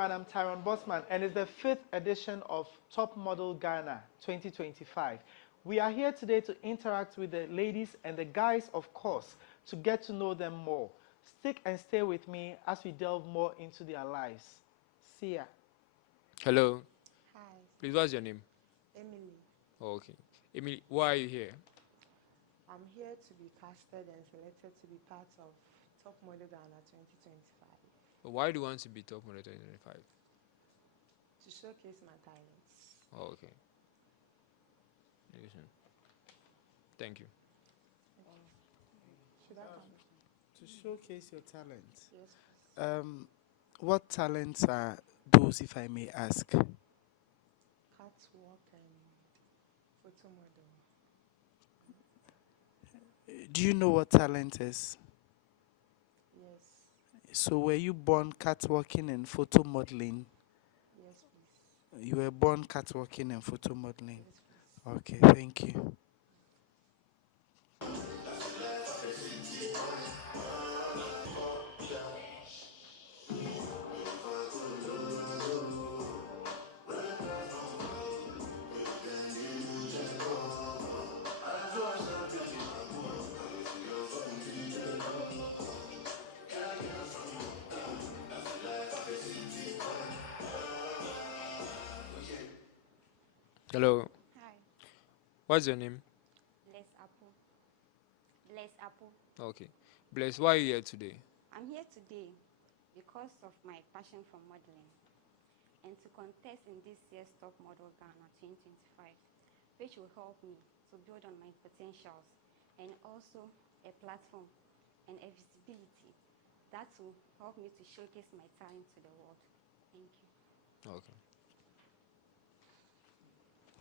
everyone. I'm Tyrone Bosman, and it's the fifth edition of Top Model Ghana 2025. We are here today to interact with the ladies and the guys, of course, to get to know them more. Stick and stay with me as we delve more into their lives. See ya. Hello. Hi, Please, what's your name? Emily. Oh, okay. Emily, why are you here? I'm here to be casted and selected to be part of Top Model Ghana 2025 Why do you want to be top model 2025? to showcase my talents. Oh, okay. Listen. Thank you. Should I come? To showcase your talent. Yes, please. What talents are those, if I may ask? Catwalk and photo model. Do you know what talent is? Yes, So were you born catwalking and photo modeling? yes, please. You were born catwalking and photo modeling. Yes, please. Okay, thank you. Hello. Hi, What's your name? Bless Apple. Bless Apple. Okay. Bless, why are you here today? I'm here today because of my passion for modeling and to contest in this year's Top Model Ghana 2025, which will help me to build on my potentials and also a platform and a visibility that will help me to showcase my talent to the world. Thank you. Okay.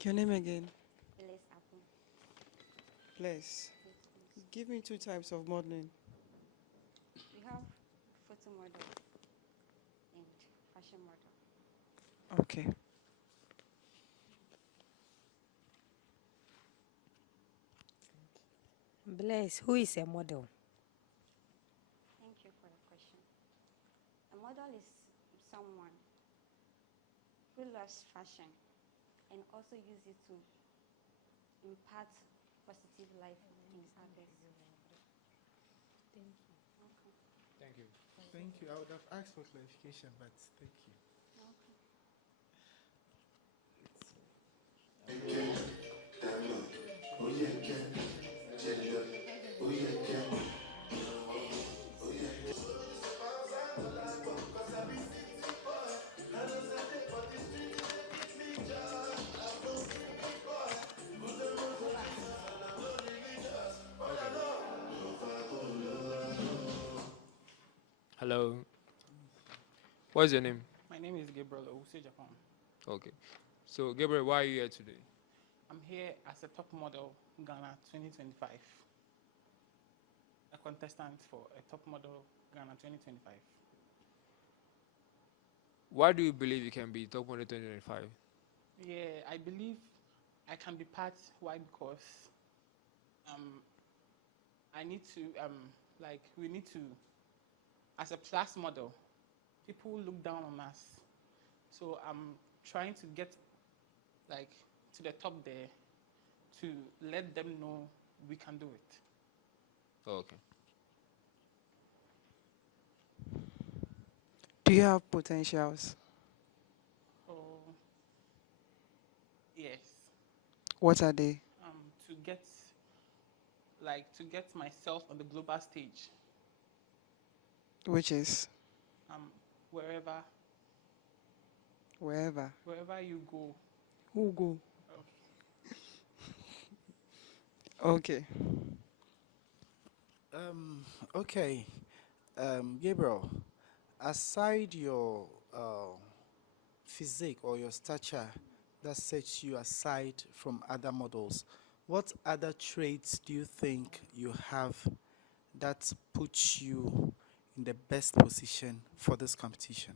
Your name again? Bless Apple. Bless. Yes, please. Give me two types of modeling. We have photo model and fashion model. Okay. Bless, who is a model? Thank you for the question. A model is someone who loves fashion and also use it to impart positive life in others. Thank you. Okay. Thank you. Thank you. I would have asked for clarification, but thank you. Okay. Hello. What's your name? My name is Gabriel Owusu Japan. Okay. So, Gabriel, why are you here today? I'm here as a top model Ghana 2025. A contestant for a top model Ghana 2025. Why do you believe you can be top model 2025? Yeah, I believe I can be part. Why? Because I need to we need to, as a plus model, people look down on us. So I'm trying to get to the top there to let them know we can do it. Okay. Do you have potentials? Oh, yes. What are they? To get myself on the global stage. Which is Wherever wherever. you go. Who go? Oh. Okay. Okay. Gabriel, aside your physique or your stature that sets you aside from other models, what other traits do you think you have that puts you in the best position for this competition?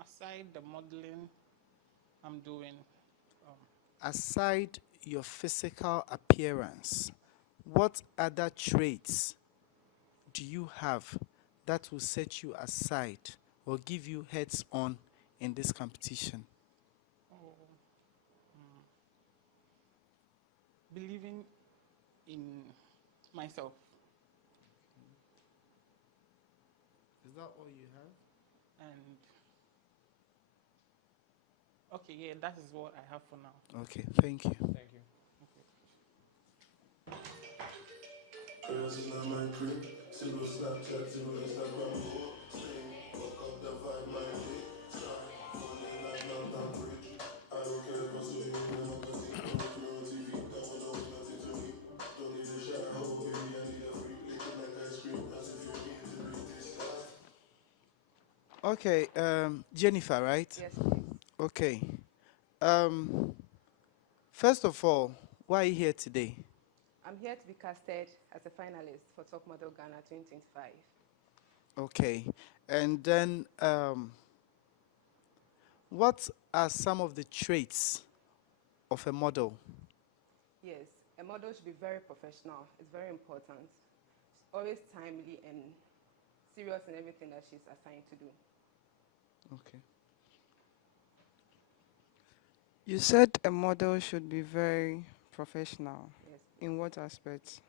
Aside the modeling I'm doing, Aside your physical appearance, what other traits do you have that will set you aside or give you heads on in this competition? Oh, believing in myself. Is that all you have? And okay, yeah, that is what I have for now. Okay, thank you. Thank you. Girls in my crib, zero Snapchat, zero Instagram. Sting, fuck up the vibe, my dick. Start falling like London Bridge. I don't care if I saw you in a magazine. Don't look me on TV, that one knows nothing to me. Don't need a shower, baby, I need a freak. Licking like ice cream, as if you need to be this fast. Okay, Jennifer, right? Yes, please. Okay. First of all, why are you here today? I'm here to be casted as a finalist for Top Model Ghana 2025. Okay. And then, what are some of the traits of a model? Yes, a model should be very professional. It's very important. She's always timely and serious in everything that she's assigned to do. Okay. You said a model should be very professional. Yes. In what aspects?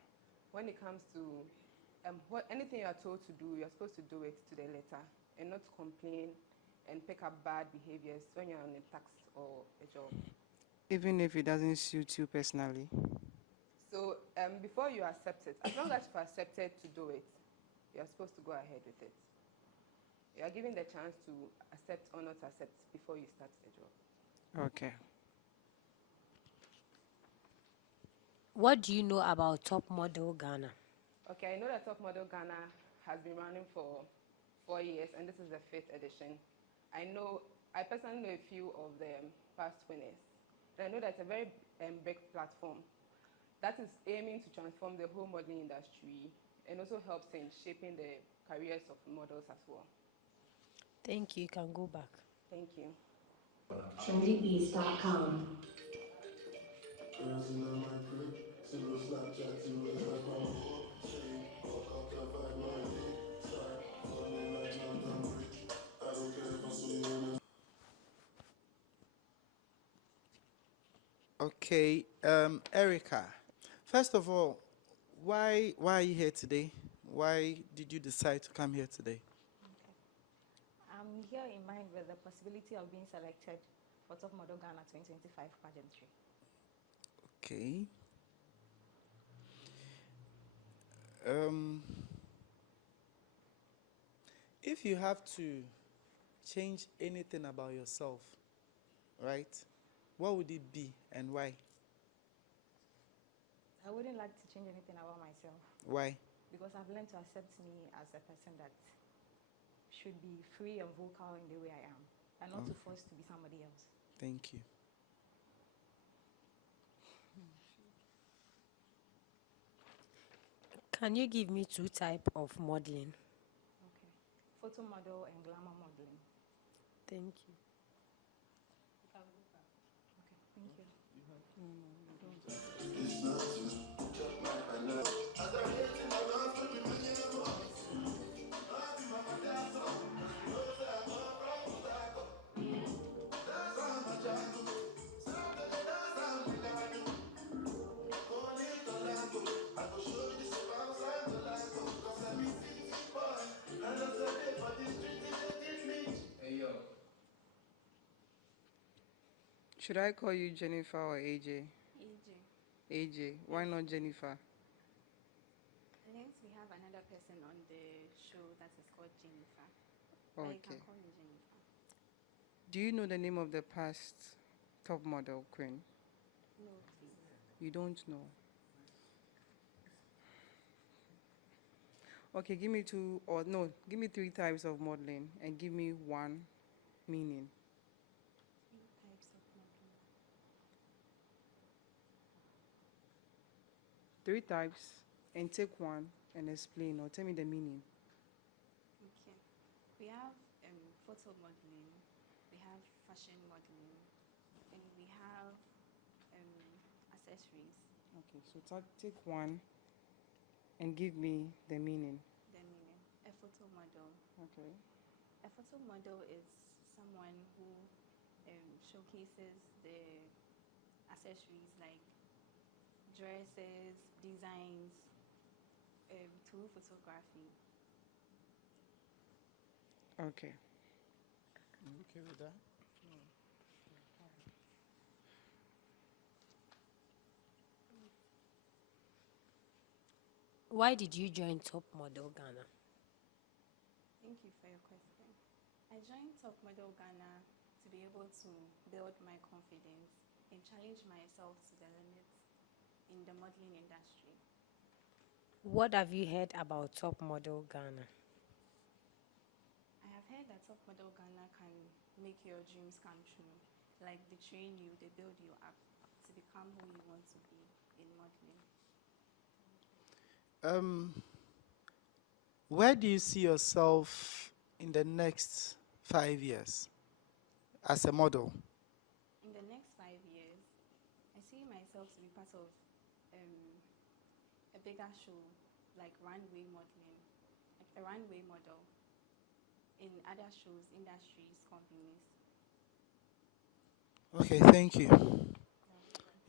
When it comes to anything you are told to do, you're supposed to do it to the letter and not complain and pick up bad behaviors when you're on a task or a job. Even if it doesn't suit you personally? So before you accept it, as long as you've accepted to do it, you're supposed to go ahead with it. You are given the chance to accept or not accept before you start the job. Okay. What do you know about Top Model Ghana? Okay, I know that Top Model Ghana has been running for 4 years, and this is the 5th edition. I personally know a few of the past winners. And I know that it's a very big platform that is aiming to transform the whole modeling industry and also helps in shaping the careers of models as well. Thank you. You can go back. Thank you. trendybeats.com. Girls in my crib, zero Snapchat, zero Instagram. Sting, fuck up the vibe, my dick. Start falling like London Bridge. I don't care if I saw you in a Okay, Erica. First of all, why are you here today? Why did you decide to come here today? I'm here in mind with the possibility of being selected for Top Model Ghana 2025 pageantry. Okay. If you have to change anything about yourself, right, what would it be and why? I wouldn't like to change anything about myself Why? because I've learned to accept me as a person that should be free and vocal in the way I am and not to force to be somebody else. Thank you. Can you give me 2 types of modeling? Okay. Photo model and glamour modeling. Thank you. Okay, thank you. Should I call you Jennifer or AJ? AJ, AJ. Why not Jennifer? since we have another person on the show that is called Jennifer, but you can Okay. call me Jennifer. Do you know the name of the past top model queen? No, please. You don't know. Okay, give me 3 types of modeling and give me 1 meaning. 3 types of modeling. 3 types and take 1 and explain or tell me the meaning. Okay. We have photo modeling, we have fashion modeling, and we have accessories. Okay, so take 1 and give me the meaning. The meaning. A photo model. Okay. A photo model is someone who showcases the accessories like dresses, designs, through photography. Okay. You okay with that? Why did you join Top Model Ghana? Thank you for your question. I joined Top Model Ghana to be able to build my confidence and challenge myself to the limits in the modeling industry. What have you heard about Top Model Ghana? I have heard that Top Model Ghana can make your dreams come true. Like they train you, they build you up to become who you want to be in modeling. Where do you see yourself in the next 5 years as a model? In the next 5 years, I see myself to be part of a bigger show like runway modeling, like a runway model in other shows, industries, companies. Okay, thank you.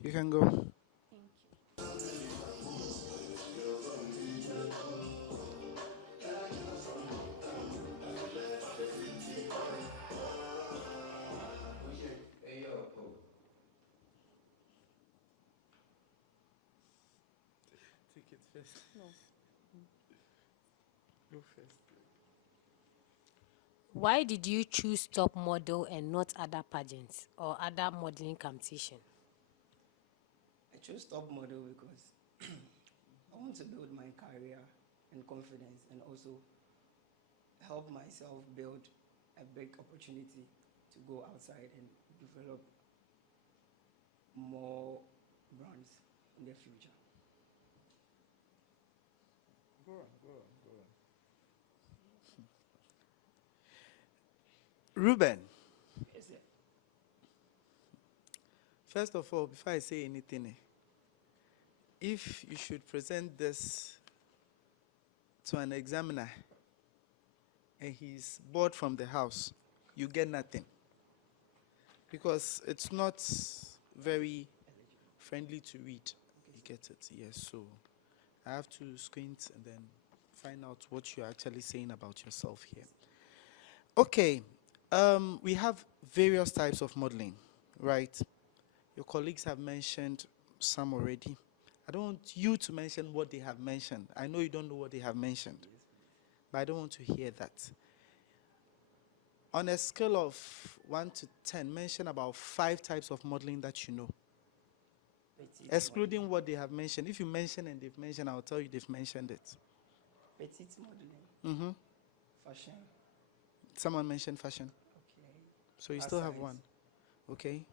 You can go. Thank you. Take it first. No. Go first. Why did you choose Top Model and not other pageants or other modeling competition? I chose top model because I want to build my career and confidence and also help myself build a big opportunity to go outside and develop more brands in the future. Go on, go on, go on. Ruben, Yes, sir. first of all, before I say anything, if you should present this to an examiner and he's bored from the house, you get nothing. Because it's not very friendly to read. You get it? Yes, so I have to squint and then find out what you're actually saying about yourself here. Okay, we have various types of modeling, right? Your colleagues have mentioned some already. I don't want you to mention what they have mentioned. I know you don't know what they have mentioned, but I don't want to hear that. On a scale of 1 to 10, mention about 5 types of modeling that you know, Petite excluding what they have mentioned. If you mention and they've mentioned, I'll tell you they've mentioned it. petite modeling, Mm-hmm. fashion, Someone mentioned fashion. okay, So you plus still have size, one. Okay.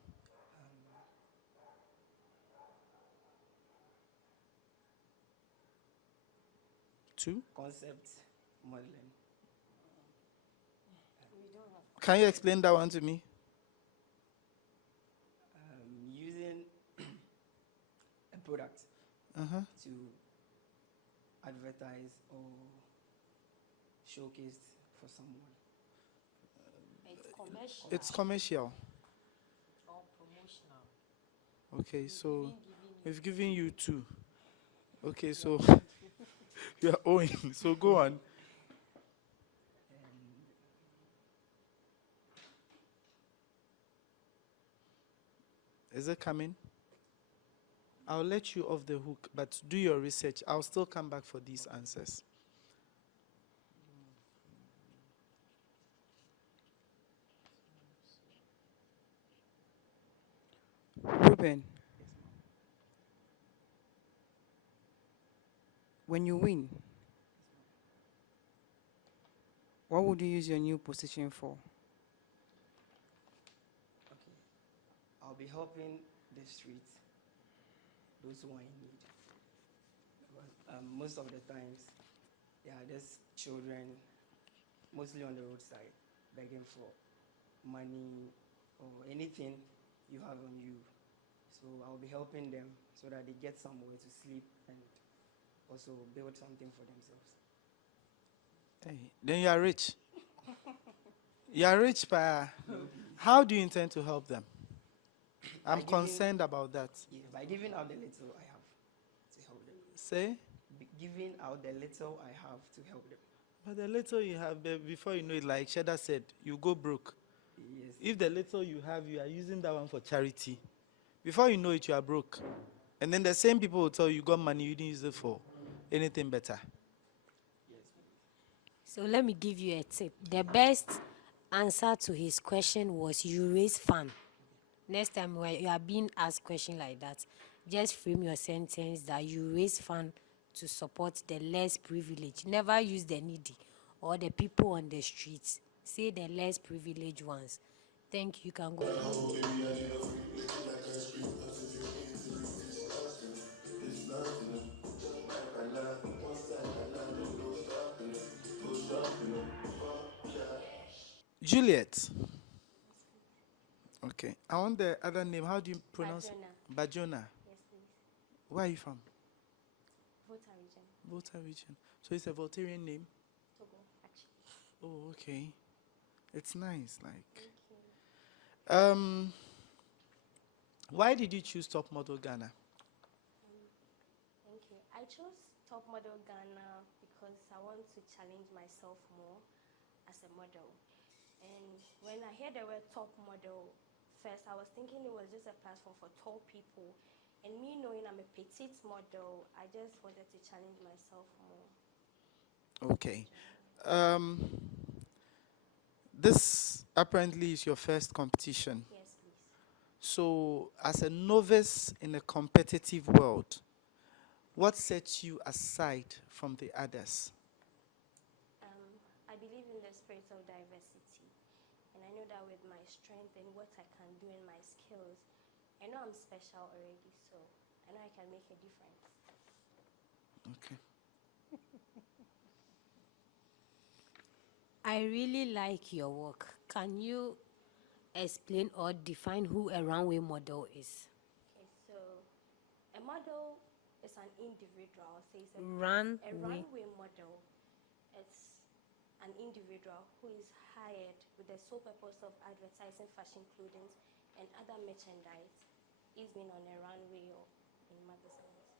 Two. concept modeling, Can you explain that one to me? using a product Uh-huh. to advertise or showcase for someone. It's commercial It's commercial. or promotional. Okay, so Even giving you we've given you 2. Okay, so you are owing. So go on. Is it coming? I'll let you off the hook, but do your research. I'll still come back for these answers. Ruben, when you win, what would you use your new position for? Okay, I'll be helping the streets, those who are in need. Because most of the times, there are just children, mostly on the roadside, begging for money or anything you have on you. So I'll be helping them so that they get somewhere to sleep and also build something for themselves. Hey, then you are rich. You're rich, pa. How do you intend to help them? I'm By giving- concerned about that. Yeah, by giving out the little I have to help them. Say? Giving out the little I have to help them. But the little you have, before you know it, like Sheda said, you go broke. Yes. If the little you have, you are using that one for charity. Before you know it, you are broke. And then the same people will tell you got money, you didn't use it for anything better. So let me give you a tip. The best answer to his question was you raise fund. Next time when you are being asked question like that, just frame your sentence that you raise fund to support the less privileged. Never use the needy or the people on the streets. Say the less privileged ones. Thank you. You can go. Juliet. Okay. I want the other name. How do you pronounce it? Bajona. Yes, please. Where are you from? Volta region. Volta region. So it's a Voltarian name? Togo, actually. Oh, okay. It's nice. Like. Thank you. Why did you choose Top Model Ghana? Thank you. I chose Top Model Ghana because I want to challenge myself more as a model. And when I heard the word top model, first I was thinking it was just a platform for tall people. And me knowing I'm a petite model, I just wanted to challenge myself more. Okay. This apparently is your first competition. Yes, please. So, as a novice in a competitive world, what sets you aside from the others? I believe in the spirit of diversity. And I know that with my strength and what I can do and my skills, I know I'm special already, so I know I can make a difference. Okay. I really like your work. Can you explain or define who a runway model is? Okay, so a model is an individual. So it's a Runway. runway model. It's an individual who is hired with the sole purpose of advertising fashion clothing and other merchandise. He's been on a runway or in magazines.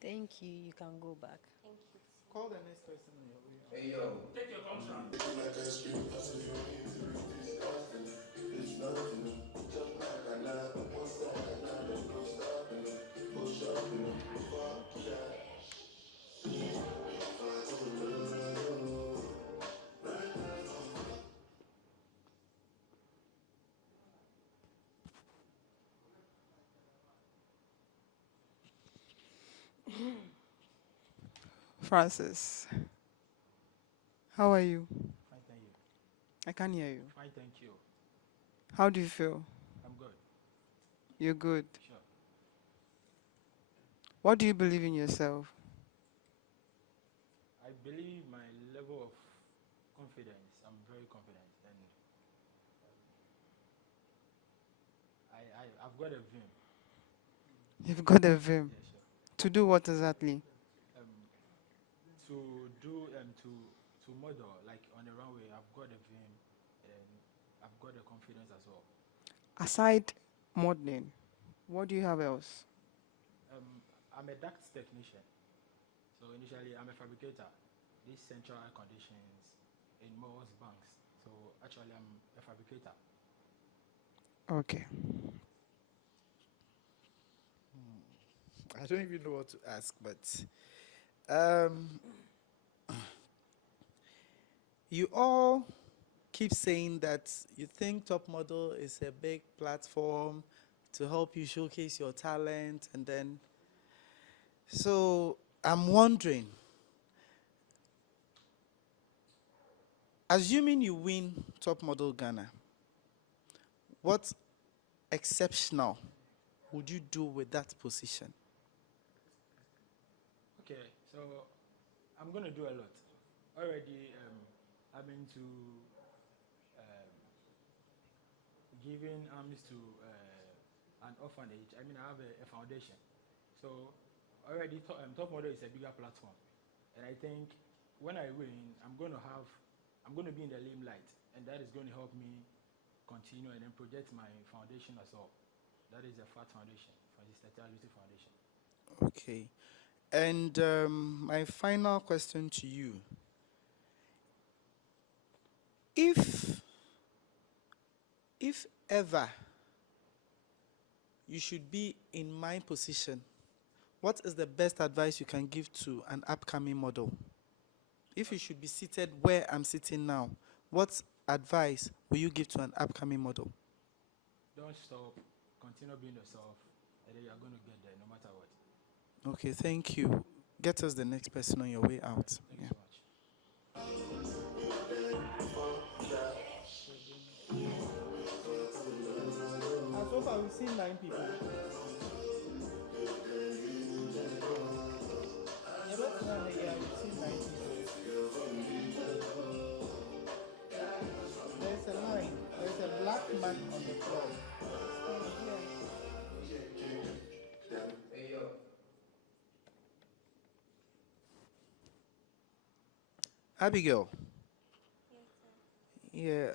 Thank you. You can go back. Thank you. Call the next person on your way. Hey yo, take your contract. Like a street, it's nothing. Just like a knife, one side, another, no stopping. Push up, fuck that. Francis, how are you? Fine, thank you. I can't hear you. Fine, thank you. How do you feel? I'm good. You're good. Sure. What do you believe in yourself? I believe my level of confidence, I'm very confident. And I've got a dream. You've got a vim. Yeah, sure. To do what exactly? To do to model like on the runway, I've got a dream and I've got the confidence as well. Aside modeling, what do you have else? I'm a duct technician. So initially I'm a fabricator. These central air conditions in most banks. So actually I'm a fabricator. Okay. I don't even know what to ask, but you all keep saying that you think Top Model is a big platform to help you showcase your talent, and then so I'm wondering, assuming you win Top Model Ghana, what exceptional would you do with that position? Okay, so I'm going to do a lot. Already, I'm into giving arms to an orphanage. I mean, I have a foundation. So already, Top Model is a bigger platform. And I think when I win, I'm going to be in the limelight. and that is going to help me continue and then project my foundation as well. That is the FAT Foundation, Fantasy Foundation. Okay. And my final question to you. If ever you should be in my position, what is the best advice you can give to an upcoming model? If you should be seated where I'm sitting now, what advice will you give to an upcoming model? Don't stop, continue being yourself, and then you're going to get there no matter what. Okay, thank you. Get us the next person on your way out. Thank you so much. So far, we've seen 9 people. Yeah, we've seen 9 people. There's a line. There's a black mark on the floor. Abigail. Yes, sir. Yeah,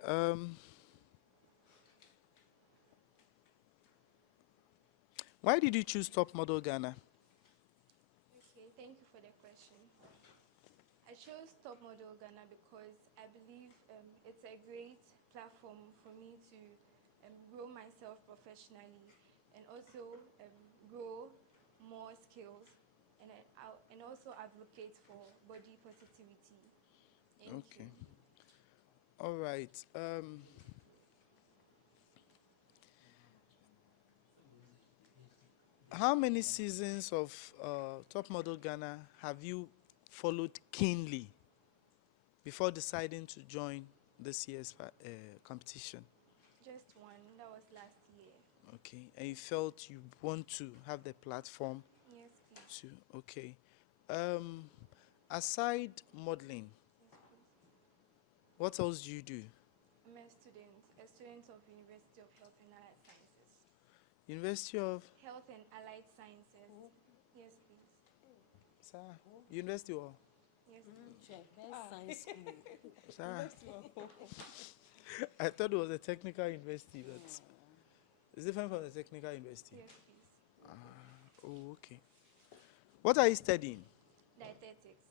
why did you choose Top Model Ghana? Okay, thank you for the question. I chose Top Model Ghana because I believe it's a great platform for me to grow myself professionally and also grow more skills and also advocate for body positivity. Thank Okay. you. All right. How many seasons of Top Model Ghana have you followed keenly before deciding to join this year's competition? Just one, that was last year. Okay. And you felt you want to have the platform Yes, please. to, okay. Aside modeling, Yes, please. what else do you do? I'm a student of University of Health and Allied Sciences. University of Health and Allied Sciences. Yes, please. Sir, University of Yes, please. Science school. Sir. I thought it was a technical university, but it's different from the technical university. Yes, please. Oh, okay. What are you studying? Dietetics.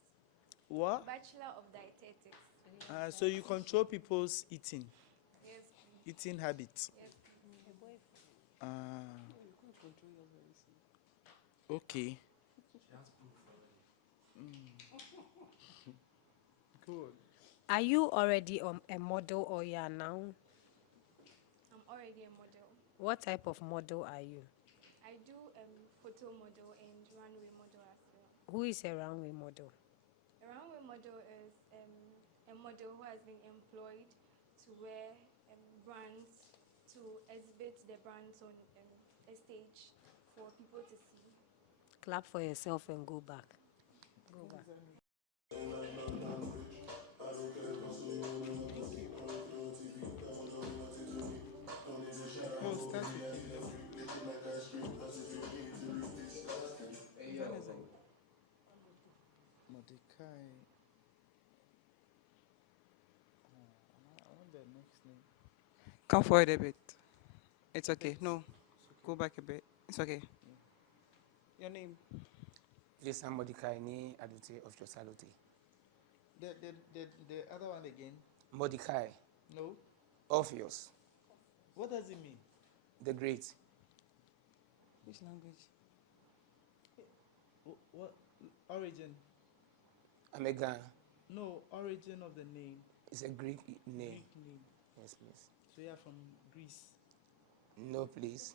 What? Bachelor of Dietetics. So you control people's eating, Yes, please. eating habits. Yes, please. Okay. Good. Are you already a model or you are now? I'm already a model. What type of model are you? I do photo model and runway model as well. Who is a runway model? A runway model is a model who has been employed to wear brands, to exhibit the brands on a stage for people to see. Clap for yourself and go back. Go back. Oh, start with you. Mordecai. I want the next name. Come forward a bit. It's okay. No, go back a bit. It's okay. Your name? This is Mordecai ni Adute of Josaloti. The other one again? Mordecai, No. Orpheus, What does it mean? the Great. Which language? What origin? Amegan No, origin of the name. is a Greek name. Greek name. Yes, please. So you are from Greece. No, please.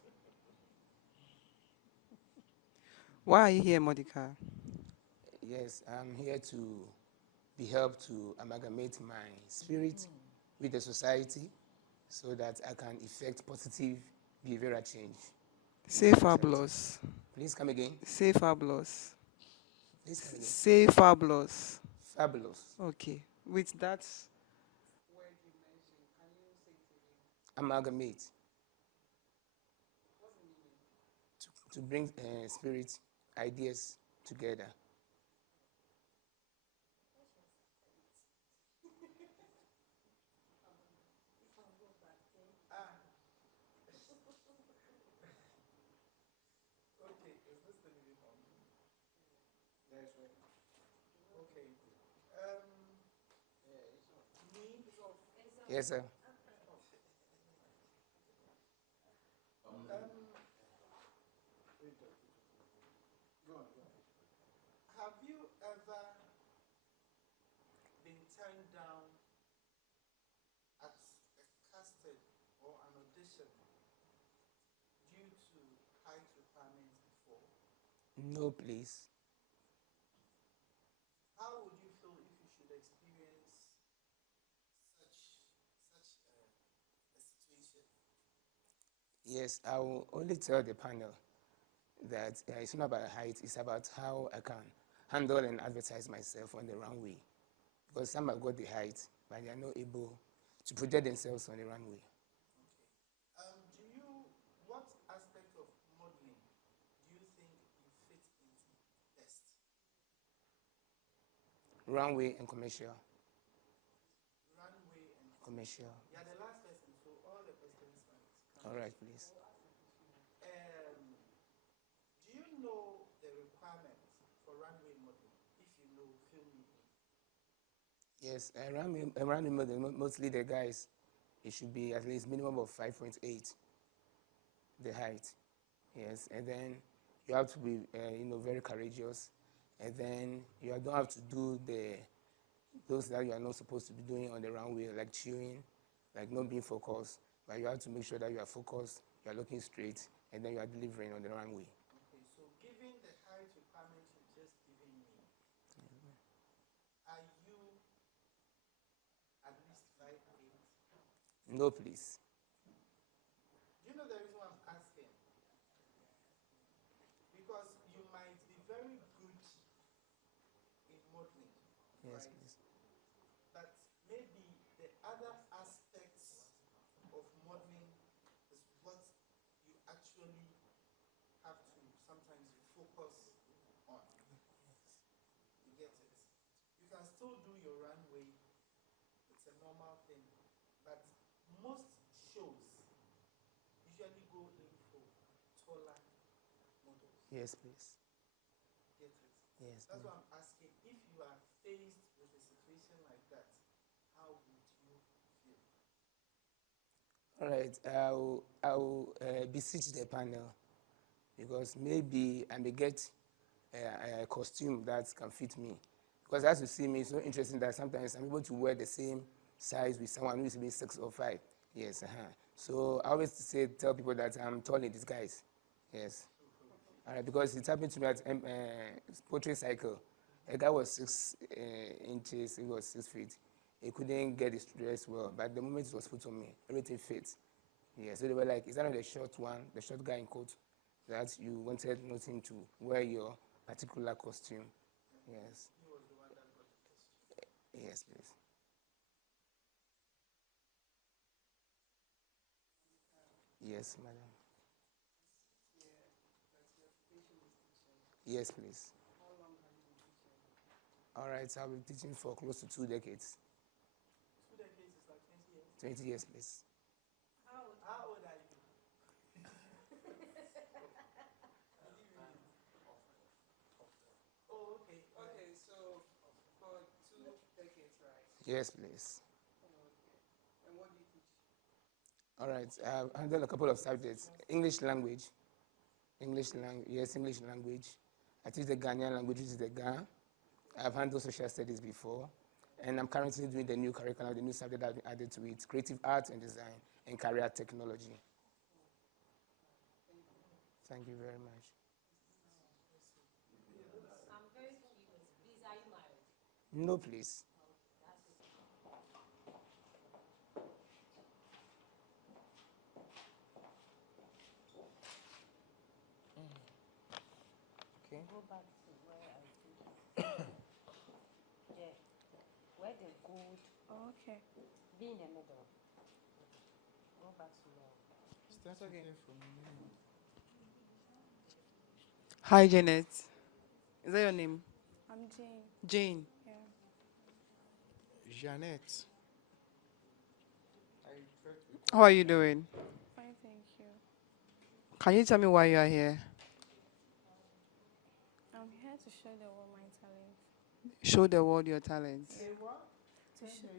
Why are you here, Mordecai? Yes, I'm here to be helped to amalgamate my spirit with the society so that I can effect positive behavioral change. Say fabulous. Please come again. Say fabulous. Please come again. Say fabulous. Fabulous. Okay. With that, Amalgamate. To bring spirit, ideas together. Okay. Me? Yes, sir. Have you ever been turned down at a casted or an audition due to height requirements before? No, please. How would you feel if you should experience such a situation? Yes, I will only tell the panel that it's not about height, it's about how I can handle and advertise myself on the runway. Because some have got the height, but they are not able to project themselves on the runway. What aspect of modeling do you think you fit into best? Runway and commercial. Runway and Commercial. Yeah, the last person, so all the questions might come. All right, please. Do you know the requirements for runway modeling? If you know, fill me in. Yes, runway model, mostly the guys, it should be at least minimum of 5.8, the height. Yes, and then you have to be, very courageous. And then you don't have to do those that you are not supposed to be doing on the runway, like chewing, like not being focused. But you have to make sure that you are focused, you are looking straight, and then you are delivering on the runway. Okay, so given the height requirement you've just given me, are you at least 5'8"? No, please. Do you know the reason why I'm asking? Because you might be very good in modeling, Yes, right? please. But maybe the other aspects of modeling is what you actually have to sometimes focus on. You get it? You can still do your runway, it's a normal thing, but most shows usually go in for taller models. Yes, please. Get it? Yes, That's please. why I'm asking, if you are faced with a situation like that, how would you feel? All right, I will beseech the panel because maybe I may get a costume that can fit me. Because as you see me, it's so interesting that sometimes I'm able to wear the same size with someone who is maybe 6 or 5. Yes, So I always tell people that I'm tall in disguise. Yes. All right, because it happened to me at Poetry Cycle. A guy was 6 inches, he was 6 feet. He couldn't get his dress well, but the moment it was put on me, everything fits. Yeah, so they were like, is that not the short one, the short guy in coat, that you wanted nothing to wear your particular costume? Yes. He was the one that got the costume. Yes, please. Yes, madam. Yes, please. How long have you been teaching? All right, so I've been teaching for close to 2 decades. 2 decades is like 20 years? 20 years, please. How old are you? Oh, okay. Okay, so for 2 decades, right? Yes, please. Okay. And what do you teach? All right, I've handled a couple of subjects. English language. Yes, English language. I teach the Ghanaian language, which is the Ghana. I've handled social studies before. And I'm currently doing the new curriculum, the new subject that I've been added to it, creative art and design and career technology. Thank you very much. I'm very curious. Please, are you married? No, please. Okay. Go back to where I think. Yeah. Where the gold. Oh, okay. Be in the middle. Go back to where. Start okay. again from you. Hi, Janet. Is that your name? I'm Jane. Jane. Yeah. Jeanette. How are you doing? Fine, thank you. Can you tell me why you are here? I'm here to show the world my show the world your talent. Say what? To, Can't sh- hear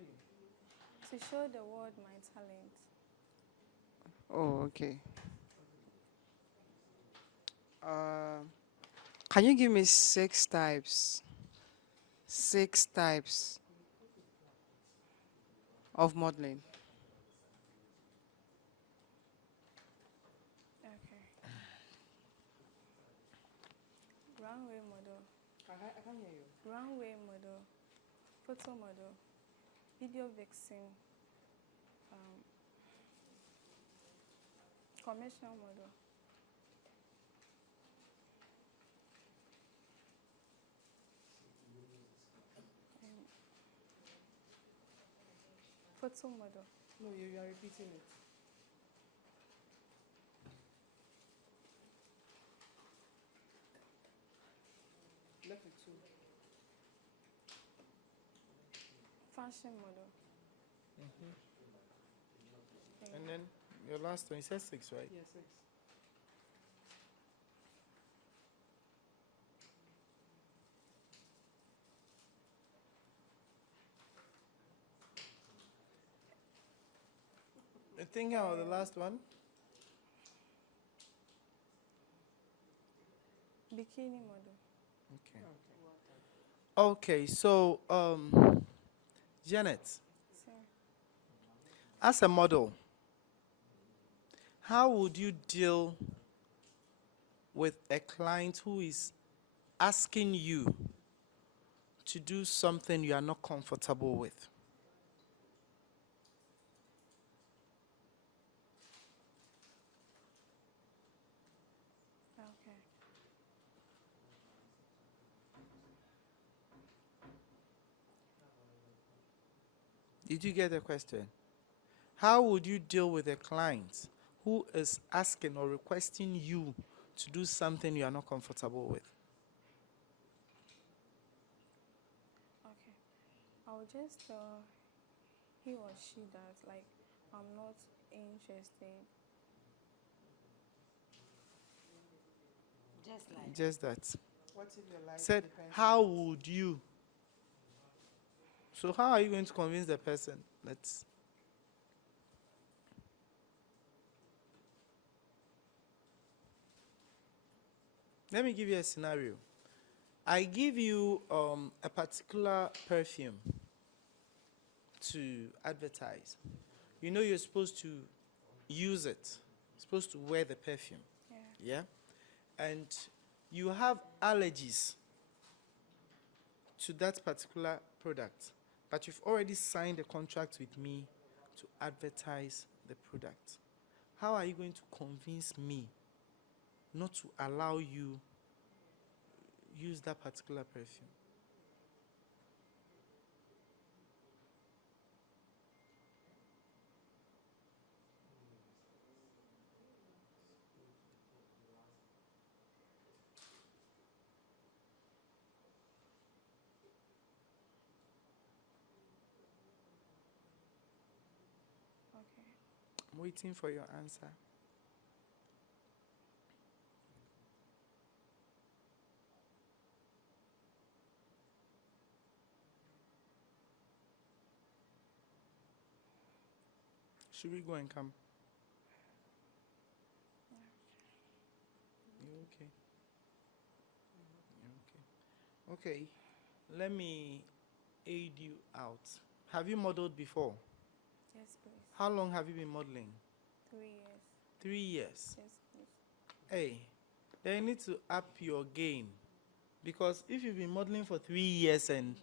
you. to show the world my talent. Oh, okay. Uh, can you give me 6 types? 6 types of modeling. Okay. Runway model, I can't hear you. runway model, photo model, video vixen, um, commercial model. um, Photo model. No, you are repeating it. Left with 2. Fashion model. And then your last one, you said 6, right? Yes, 6. You thinking of the last one? Bikini model. Okay. Okay, so Janet, Sir. as a model, how would you deal with a client who is asking you to do something you are not comfortable with? Okay. Did you get the question? How would you deal with a client who is asking or requesting you to do something you are not comfortable with? Okay. I'll just tell he or she that like I'm not interested. Just like Just that. What if your life Said, depends how on it? would you? So how are you going to convince the person? Let me give you a scenario. I give you a particular perfume to advertise. You know you're supposed to use it, supposed to wear the perfume. Yeah. Yeah? And you have allergies to that particular product, but you've already signed a contract with me to advertise the product. How are you going to convince me not to allow you use that particular perfume? Okay. I'm waiting for your answer. Should we go and come? You okay? You okay? Okay, let me aid you out. Have you modeled before? Yes, please. How long have you been modeling? 3 years. 3 years. Yes, please. Hey, then you need to up your game. Because if you've been modeling for 3 years and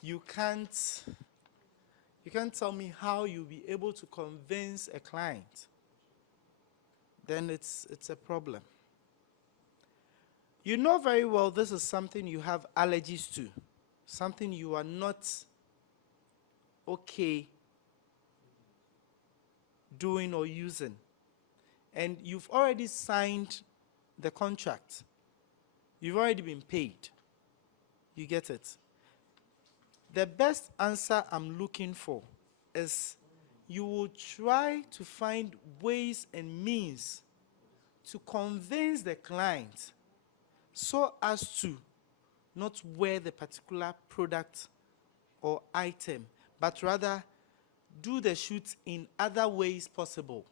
you can't tell me how you'll be able to convince a client, then it's a problem. You know very well this is something you have allergies to, something you are not okay doing or using. And you've already signed the contract. You've already been paid. You get it? The best answer I'm looking for is you will try to find ways and means to convince the client so as to not wear the particular product or item, but rather do the shoot in other ways possible.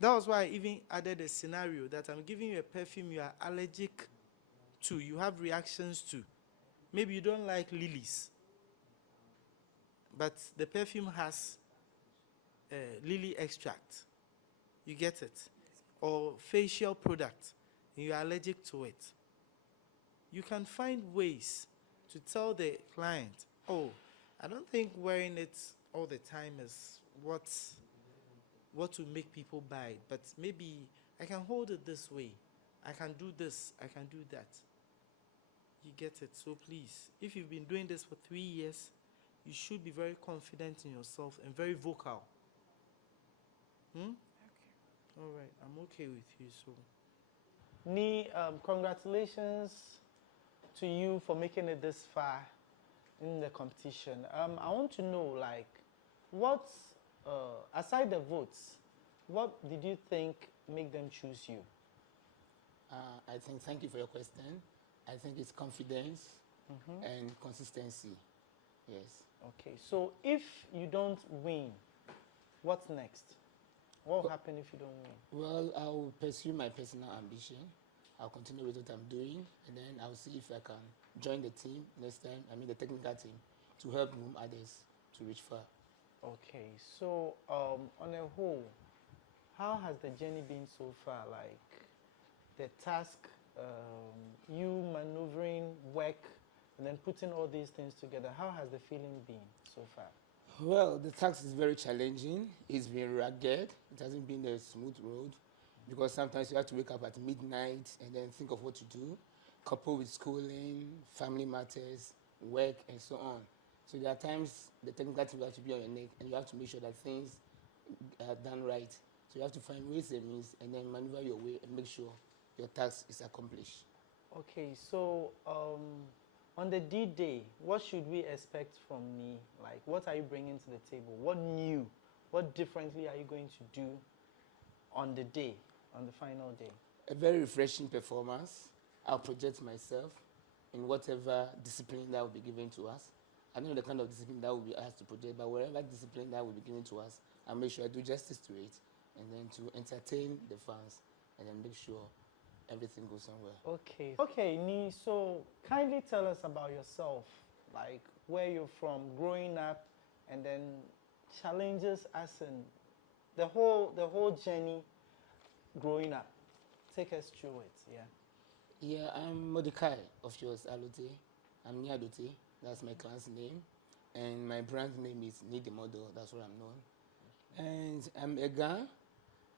That was why I even added a scenario that I'm giving you a perfume you are allergic to, you have reactions to. Maybe you don't like lilies, but the perfume has lily extract. You get it? Or facial product, and you are allergic to it. You can find ways to tell the client, oh, I don't think wearing it all the time is what will make people buy it, but maybe I can hold it this way. I can do this, I can do that. You get it? So please, if you've been doing this for 3 years, you should be very confident in yourself and very vocal. Okay. All right, I'm okay with you, so. Ni, congratulations to you for making it this far in the competition. I want to know, like, what, aside the votes, what did you think make them choose you? Thank you for your question. I think it's confidence and consistency. Yes. Okay, so if you don't win, what's next? What will happen if you don't win? Well, I'll pursue my personal ambition. I'll continue with what I'm doing, and then I'll see if I can join the team next time, the technical team, to help groom others to reach far. Okay, so on a whole, how has the journey been so far? Like the task, you maneuvering work, and then putting all these things together, how has the feeling been so far? Well, the task is very challenging. It's been rugged. It hasn't been a smooth road because sometimes you have to wake up at midnight and then think of what to do, coupled with schooling, family matters, work, and so on. So there are times the technical team has to be on your neck and you have to make sure that things are done right. So you have to find ways and means and then maneuver your way and make sure your task is accomplished. Okay, so on the D-Day, what should we expect from me? Like, what are you bringing to the table? What new, what differently are you going to do on the day, on the final day? A very refreshing performance. I'll project myself in whatever discipline that will be given to us. I don't know the kind of discipline that will be asked to project, but whatever discipline that will be given to us, I'll make sure I do justice to it, and then to entertain the fans, and then make sure everything goes somewhere. Okay. Okay, Ni, so kindly tell us about yourself, like where you're from, growing up, and then challenges as in the whole journey growing up. Take us through it, yeah. Yeah, I'm Mordecai of yours, Alote. I'm Niadote, that's my clan's name. And my brand name is Need the Model, that's what I'm known. And I'm a girl.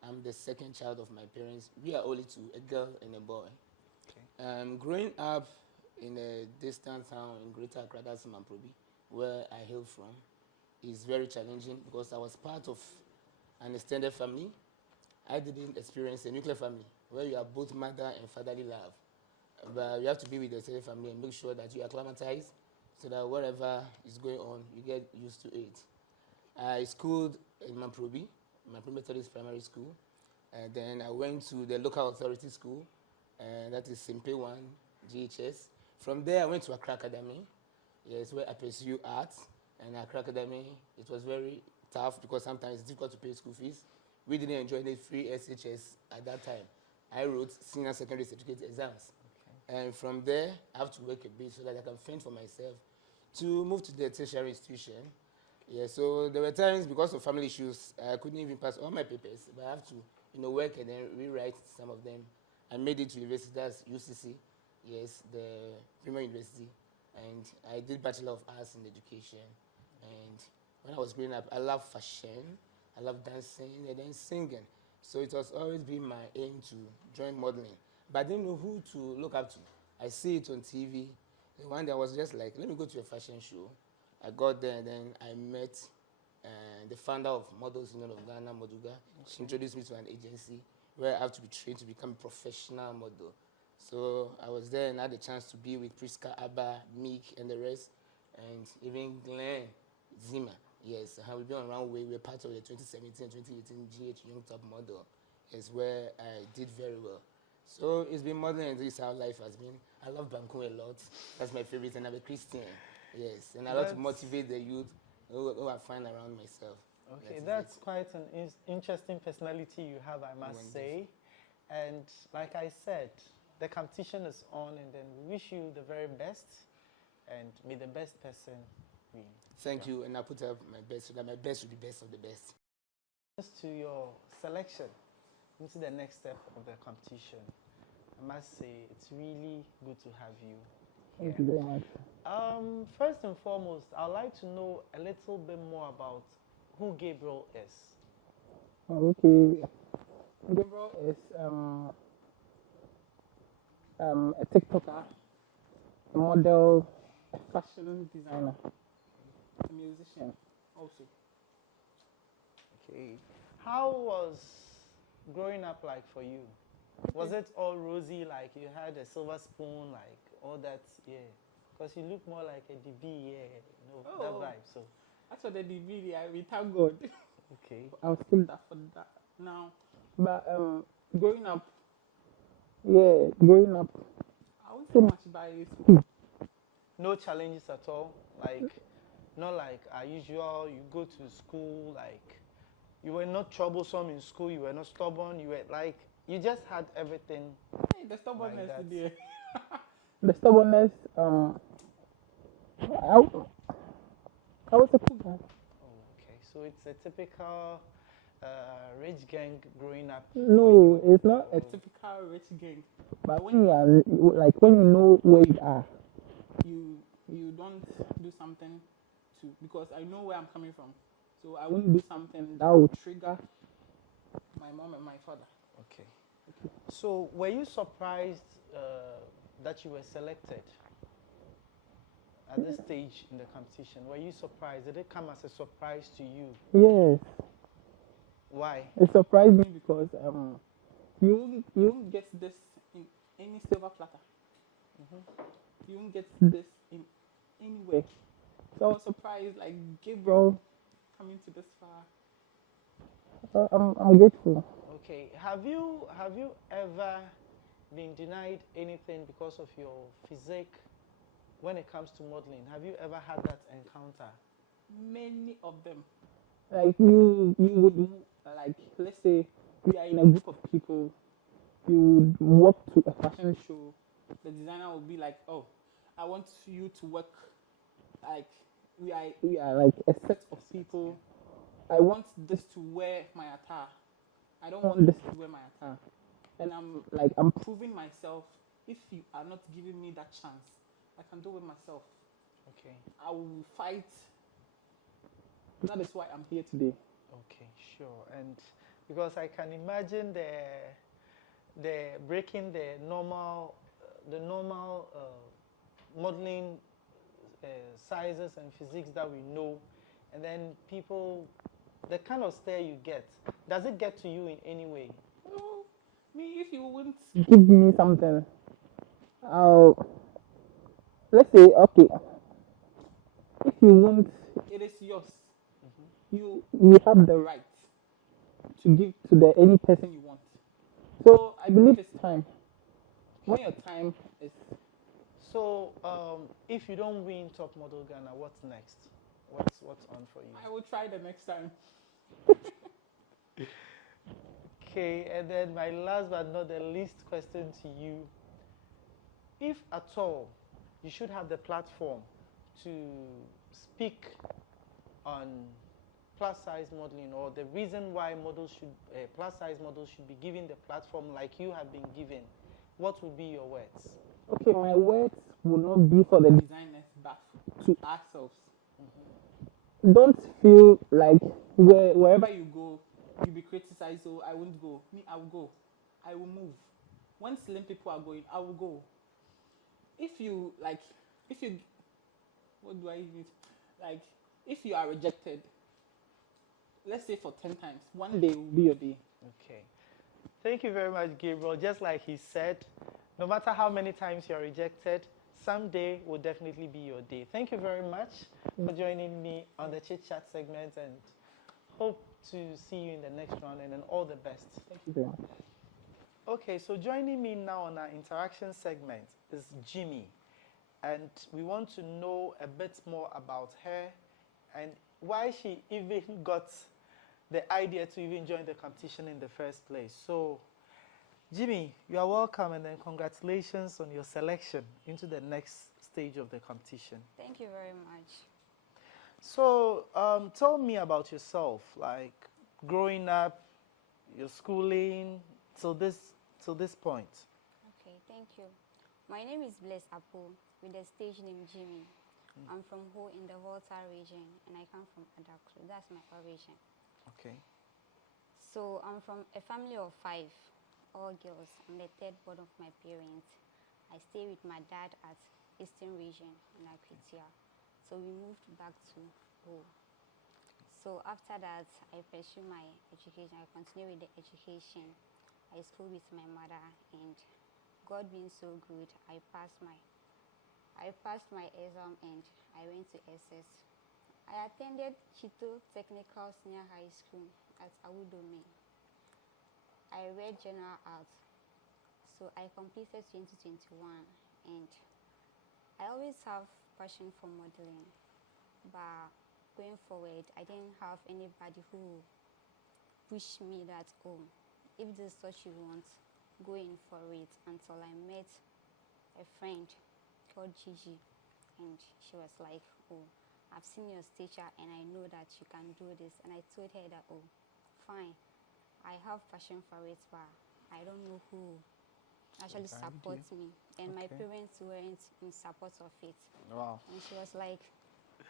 I'm the second child of my parents. We are only two, a girl and a boy. Okay. Growing up in a distant town in Greater Accra, that's Mamprobi, where I hail from, is very challenging because I was part of an extended family. I didn't experience a nuclear family where you have both mother and fatherly love. But you have to be with the extended family and make sure that you acclimatize so that whatever is going on, you get used to it. I schooled in Mamprobi, Methodist Primary School, and then I went to the local authority school, and that is Simpe 1, GHS. From there, I went to Accra Academy, yes, where I pursue arts. And Accra Academy, it was very tough because sometimes it's difficult to pay school fees. We didn't enjoy the free SHS at that time. I wrote senior secondary certificate exams. Okay. And from there, I have to work a bit so that I can fend for myself to move to the tertiary institution. Yeah, so there were times because of family issues, I couldn't even pass all my papers, but I have to, work and then rewrite some of them. I made it to university, that's UCC, yes, the Premier University, and I did Bachelor of Arts in Education. And when I was growing up, I loved fashion, I loved dancing, and then singing. So it was always been my aim to join modeling. But I didn't know who to look up to. I see it on TV. And one day I was just like, let me go to a fashion show. I got there and then I met the founder of Models Union of Ghana, Moduga. Okay. She introduced me to an agency where I have to be trained to become a professional model. So I was there and had the chance to be with Priska, Abba, Meek, and the rest, and even Glenn Zima. Yes, we've been on Runway. We're part of the 2017-2018 GH Young Top Model. Is where I did very well. So it's been modeling, and this is how life has been. I love Banku a lot. That's my favorite, and I'm a Christian. Yes, and I love to motivate the youth who I find around myself. Okay, that's quite an interesting personality you have, I must say. And like I said, the competition is on, and then we wish you the very best, and may the best person win. Thank you, and I put up my best so that my best will be best of the best. To your selection into the next step of the competition, I must say it's really good to have you. Thank you very much. First and foremost, I'd like to know a little bit more about who Gabriel is. Okay. Gabriel is a TikToker, a model, a fashion designer, a musician also. Okay. How was growing up like for you? Was it all rosy, like you had a silver spoon, like all that? Yeah. Because you look more like a DB, yeah, that vibe. So. That's what the DB, we thank God. Okay. I'll skip that for that now. But growing up, I won't say much by it. No challenges at all? Like, not like usual, you go to school, like, you were not troublesome in school, you were not stubborn, you were like, you just had everything. Hey, the stubbornness like there. The stubbornness, I was a cool guy. Oh, okay. So it's a typical rich gang growing up. No, it's not a typical rich gang. But when you are, like, when you know where you are, you don't do something because I know where I'm coming from. So I won't do something that will trigger my mom and my father. Okay. So were you surprised that you were selected at this stage in the competition? Were you surprised? Did it come as a surprise to you? Yes. Why? It surprised me because you won't get this in any silver platter. You won't get this in anywhere. So I was surprised, like Gabriel coming to this far. I'm grateful. Okay. Have you ever been denied anything because of your physique when it comes to modeling? Have you ever had that encounter? Many of them. Like you would, like, let's say we are in a group of people, you would walk to a fashion show, the designer will be like, oh, I want you to work, like, we are like a set of people. I want this to wear my attire. I don't want this to wear my attire. And I'm proving myself. If you are not giving me that chance, I can do it myself. Okay. I will fight. That is why I'm here today. Okay, sure. And because I can imagine the breaking the normal modeling sizes and physiques that we know, and then people, the kind of stare you get, does it get to you in any way? No, me, if you wouldn't give me something, let's say, okay, if you want, it is yours. You have the right to give to any person you want. So I believe it's time. When your time is. So if you don't win Top Model Ghana, what's next? What's on for you? I will try the next time. Okay, and then my last but not the least question to you. If at all you should have the platform to speak on plus size modeling, or the reason why plus size models should be given the platform like you have been given, what would be your words? Okay, my words will not be for the designers, but to ourselves. Don't feel like wherever you go, you'll be criticized. So I won't go. Me, I will go. I will move. When slim people are going, I will go. If you, what do I need? Like, if you are rejected, let's say for 10 times, one day will be your day. Okay. Thank you very much, Gabriel. Just like he said, no matter how many times you're rejected, someday will definitely be your day. Thank you very much for joining me on the Chit Chat segment, and hope to see you in the next round, and then all the best. Thank you very much. Okay, so joining me now on our interaction segment is Jimmy, and we want to know a bit more about her and why she even got the idea to even join the competition in the first place. So, Jimmy, you are welcome, and then congratulations on your selection into the next stage of the competition. Thank you very much. So, tell me about yourself, like growing up, your schooling, till this point. Okay, thank you. My name is Bless Apo, with the stage name Jimmy. I'm from Ho in the Volta region, and I come from Adaklu. That's my origin. Okay. So I'm from a family of 5, all girls. I'm the third born of my parents. I stay with my dad at Eastern region in Akwitia. So we moved back to Ho. So after that, I pursue my education. I continue with the education. I school with my mother, and God being so good, I passed my exam and I went to SS. I attended Chito Technical Senior High School at Awudome. I read general arts, so I completed 2021, and I always have passion for modeling, but going forward, I didn't have anybody who pushed me that, oh, if this is what you want, go in for it, until I met a friend called Gigi, and she was like, oh, I've seen your teacher and I know that you can do this. And I told her that, oh, fine, I have passion for it, but I don't know who actually supports me. And my parents weren't in support of it. Wow. And she was like,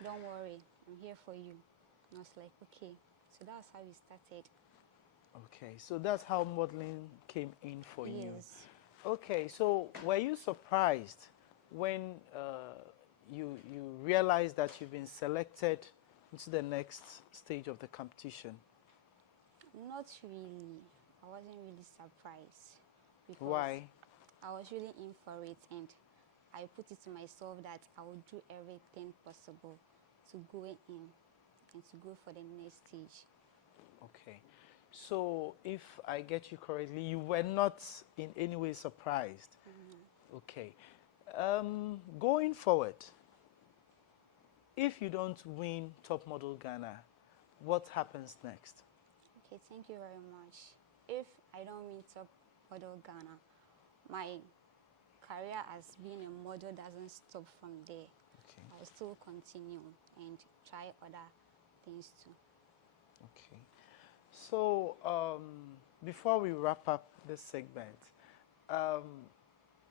don't worry, I'm here for you. And I was like, okay. So that's how we started. Okay, so that's how modeling came in for you. Yes. Okay, so were you surprised when you realized that you've been selected into the next stage of the competition? Not really. I wasn't really surprised. Because Why? I was really in for it, and I put it to myself that I would do everything possible to go in and to go for the next stage. Okay. So, if I get you correctly, you were not in any way surprised. Okay. Going forward, if you don't win Top Model Ghana, what happens next? Okay, thank you very much. If I don't win Top Model Ghana, my career as being a model doesn't stop from there. Okay. I'll still continue and try other things too. Okay. So, before we wrap up this segment,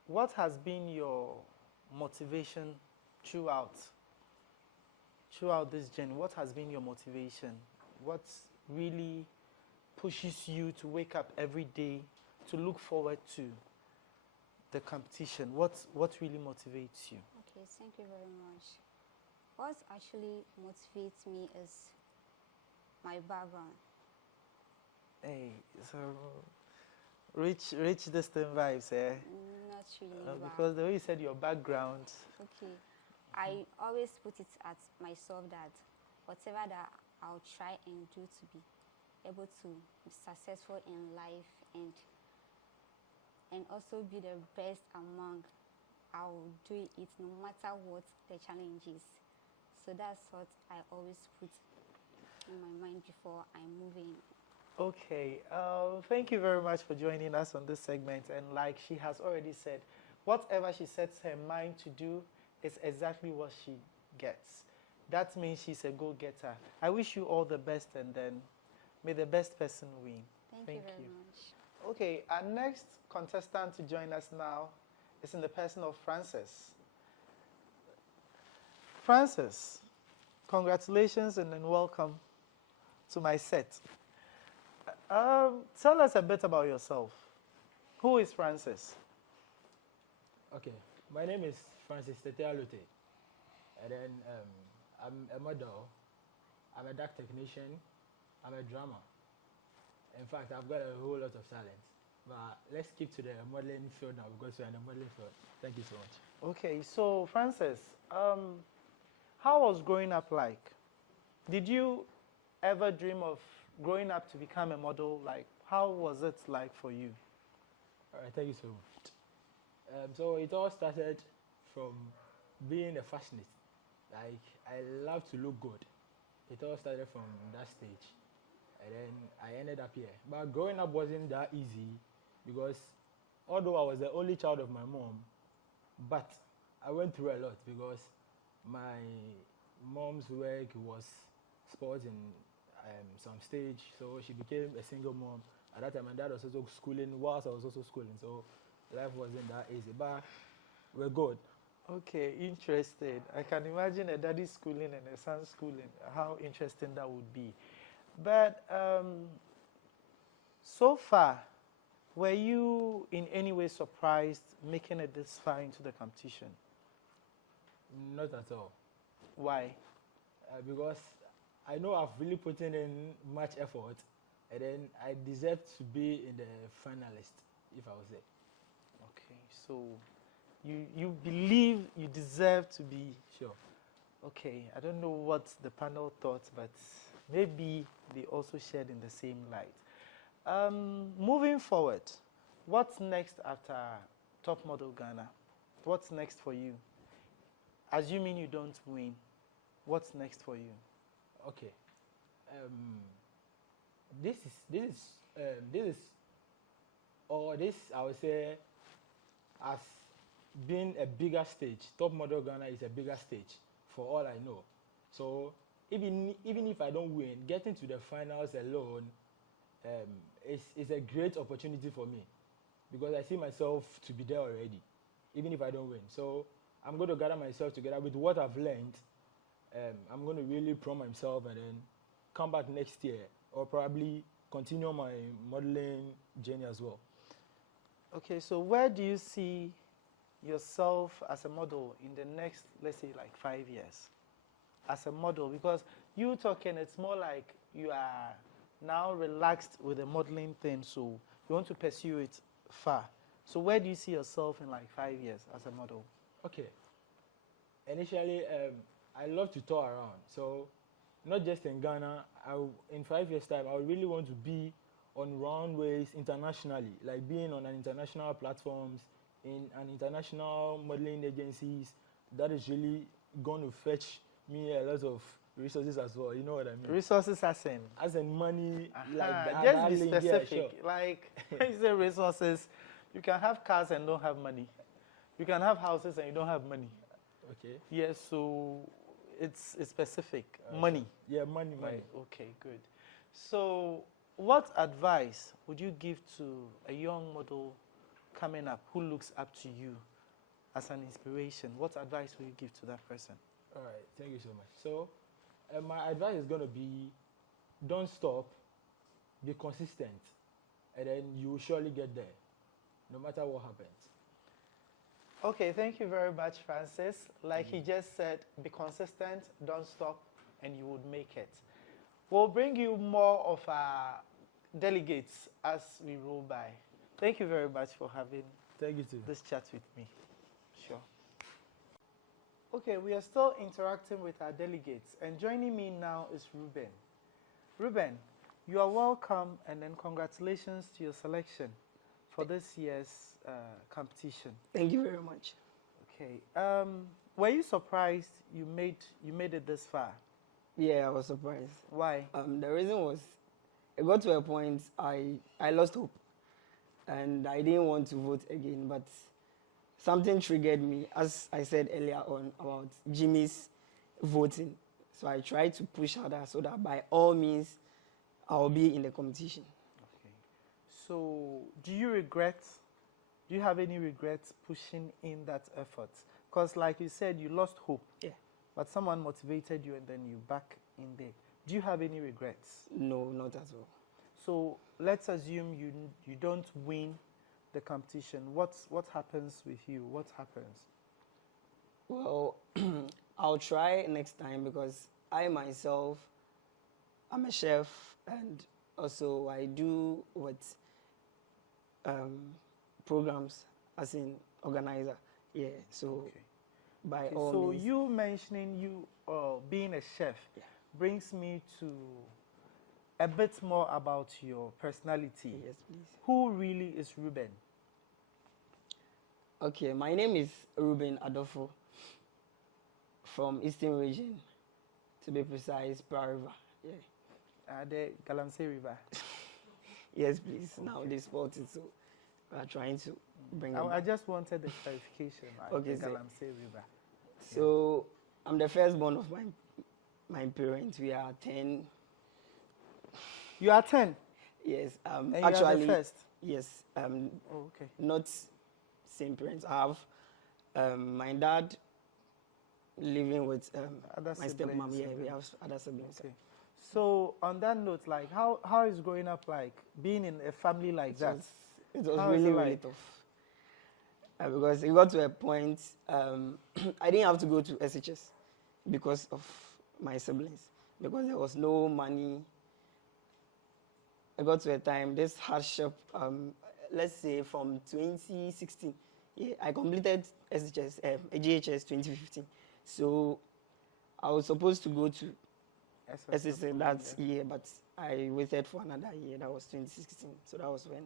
what has been your motivation throughout this journey? What has been your motivation? What really pushes you to wake up every day to look forward to the competition? What really motivates you? Okay, thank you very much. What actually motivates me is my background. Hey, so rich distant vibes, eh? Not really, because the way you said your background. Okay, I always put it at myself that whatever that I'll try and do to be able to be successful in life and also be the best among, I'll do it no matter what the challenge is. So that's what I always put in my mind before I move in. Okay, thank you very much for joining us on this segment. And like she has already said, whatever she sets her mind to do is exactly what she gets. That means she's a go-getter. I wish you all the best, and then may the best person win. Thank you very much. Okay, our next contestant to join us now is in the person of Frances. Frances, congratulations and then welcome to my set. Tell us a bit about yourself. Who is Frances? Okay, my name is Francis Tetealute, and then I'm a model, I'm a dark technician, I'm a drummer. In fact, I've got a whole lot of talent. But let's keep to the modeling field now because we're in the modeling field. Thank you so much. Okay, so Frances, how was growing up like? Did you ever dream of growing up to become a model? Like, how was it like for you? All right, thank you so much. So it all started from being a fashionist. Like I love to look good. It all started from that stage, and then I ended up here. But growing up wasn't that easy because although I was the only child of my mom, but I went through a lot because my mom's work was sports in some stage, so she became a single mom. At that time, my dad was also schooling whilst I was also schooling, so life wasn't that easy. But we're good. Okay, interesting. I can imagine a daddy schooling and a son schooling, how interesting that would be. But so far, were you in any way surprised making it this far into the competition? Not at all. Why? Because I know I've really put in much effort, and then I deserve to be in the finalist, if I was there. Okay, so you believe you deserve to be. Sure. Okay, I don't know what the panel thought, but maybe they also shared in the same light. Moving forward, what's next after Top Model Ghana? What's next for you? Assuming you don't win, what's next for you? Okay. This I would say has been a bigger stage. Top Model Ghana is a bigger stage for all I know. So even if I don't win, getting to the finals alone is a great opportunity for me because I see myself to be there already, even if I don't win. So I'm going to gather myself together with what I've learned. I'm going to really prove myself and then come back next year or probably continue my modeling journey as well. Okay, so where do you see yourself as a model in the next, let's say, like 5 years? As a model, because you talking, it's more like you are now relaxed with the modeling thing, so you want to pursue it far. So where do you see yourself in like 5 years as a model? Okay. Initially, I love to tour around. So not just in Ghana, in 5 years' time, I really want to be on runways internationally, like being on an international platforms, in an international modeling agencies. That is really going to fetch me a lot of resources as well. You know what I mean? Resources as in? As in money, like that. Just be link, specific. Yeah, sure. Like, when you say resources, you can have cars and don't have money. You can have houses and you don't have money. Okay. Yes, so it's specific. Money. Yeah, money. Right. Okay, good. So what advice would you give to a young model coming up who looks up to you as an inspiration? What advice will you give to that person? All right, thank you so much. So my advice is going to be, don't stop, be consistent, and then you will surely get there, no matter what happens. Okay, thank you very much, Francis. Like he just said, be consistent, don't stop, and you would make it. We'll bring you more of our delegates as we roll by. Thank you very much for having this chat with me. Sure. Okay, we are still interacting with our delegates, and joining me now is Ruben. Ruben, you are welcome, and then congratulations to your selection for this year's competition. Thank you very much. Okay. Were you surprised you made it this far? Yeah, I was surprised. Why? The reason was, it got to a point I lost hope, and I didn't want to vote again, but something triggered me, as I said earlier on, about Jimmy's voting. So I tried to push harder so that by all means, I'll be in the competition. Okay. So do you have any regrets pushing in that effort? Because like you said, you lost hope. Yeah. But someone motivated you and then you back in there. Do you have any regrets? No, not at all. So let's assume you don't win the competition. What happens with you? What happens? Well, I'll try next time because I myself, I'm a chef and also I do programs as in organizer. Yeah, so by all so means. you mentioning you being a chef brings me to a bit more about your personality. Yes, please. Who really is Ruben? Okay, my name is Ruben Adolfo from Eastern Region, to be precise, Pearl River. Yeah. The Galamsey River. Yes, please. Now they sport it, so we are trying to bring it I back. just wanted the clarification, like Okay, the sir. Galamsey River. So I'm the firstborn of my parents. We are 10. You are 10? Yes. And Actually, you are the first? yes. Oh, okay. Not same parents. I have my dad living with Other my stepmom. siblings, Yeah, we okay. have other siblings. Okay. So on that note, like how is growing up like, being in a family like that? It was How is really, it really like? tough. Because it got to a point, I didn't have to go to SHS because of my siblings, because there was no money. I got to a time, this hardship, let's say from 2016, yeah, I completed SHS, GHS 2015. So I was supposed to go to SSA that year, but I waited for another year. That was 2016. So that was when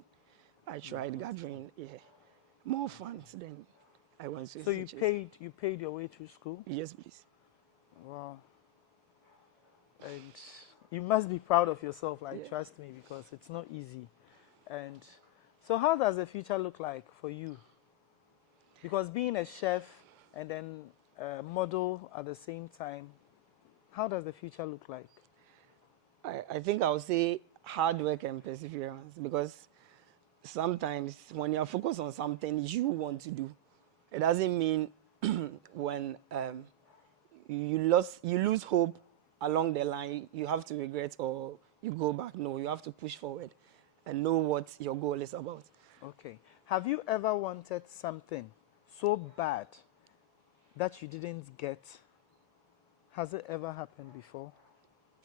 I tried gathering more funds. Then I went to So SHS. you paid your way through school? Yes, please. Wow. And you must be proud of yourself, like, Yeah. trust me, because it's not easy. And so how does the future look like for you? Because being a chef and then a model at the same time, how does the future look like? I think I'll say hard work and perseverance, because sometimes when you're focused on something you want to do, it doesn't mean when you lose hope along the line, you have to regret or you go back. No, you have to push forward and know what your goal is about. Okay. Have you ever wanted something so bad that you didn't get? Has it ever happened before?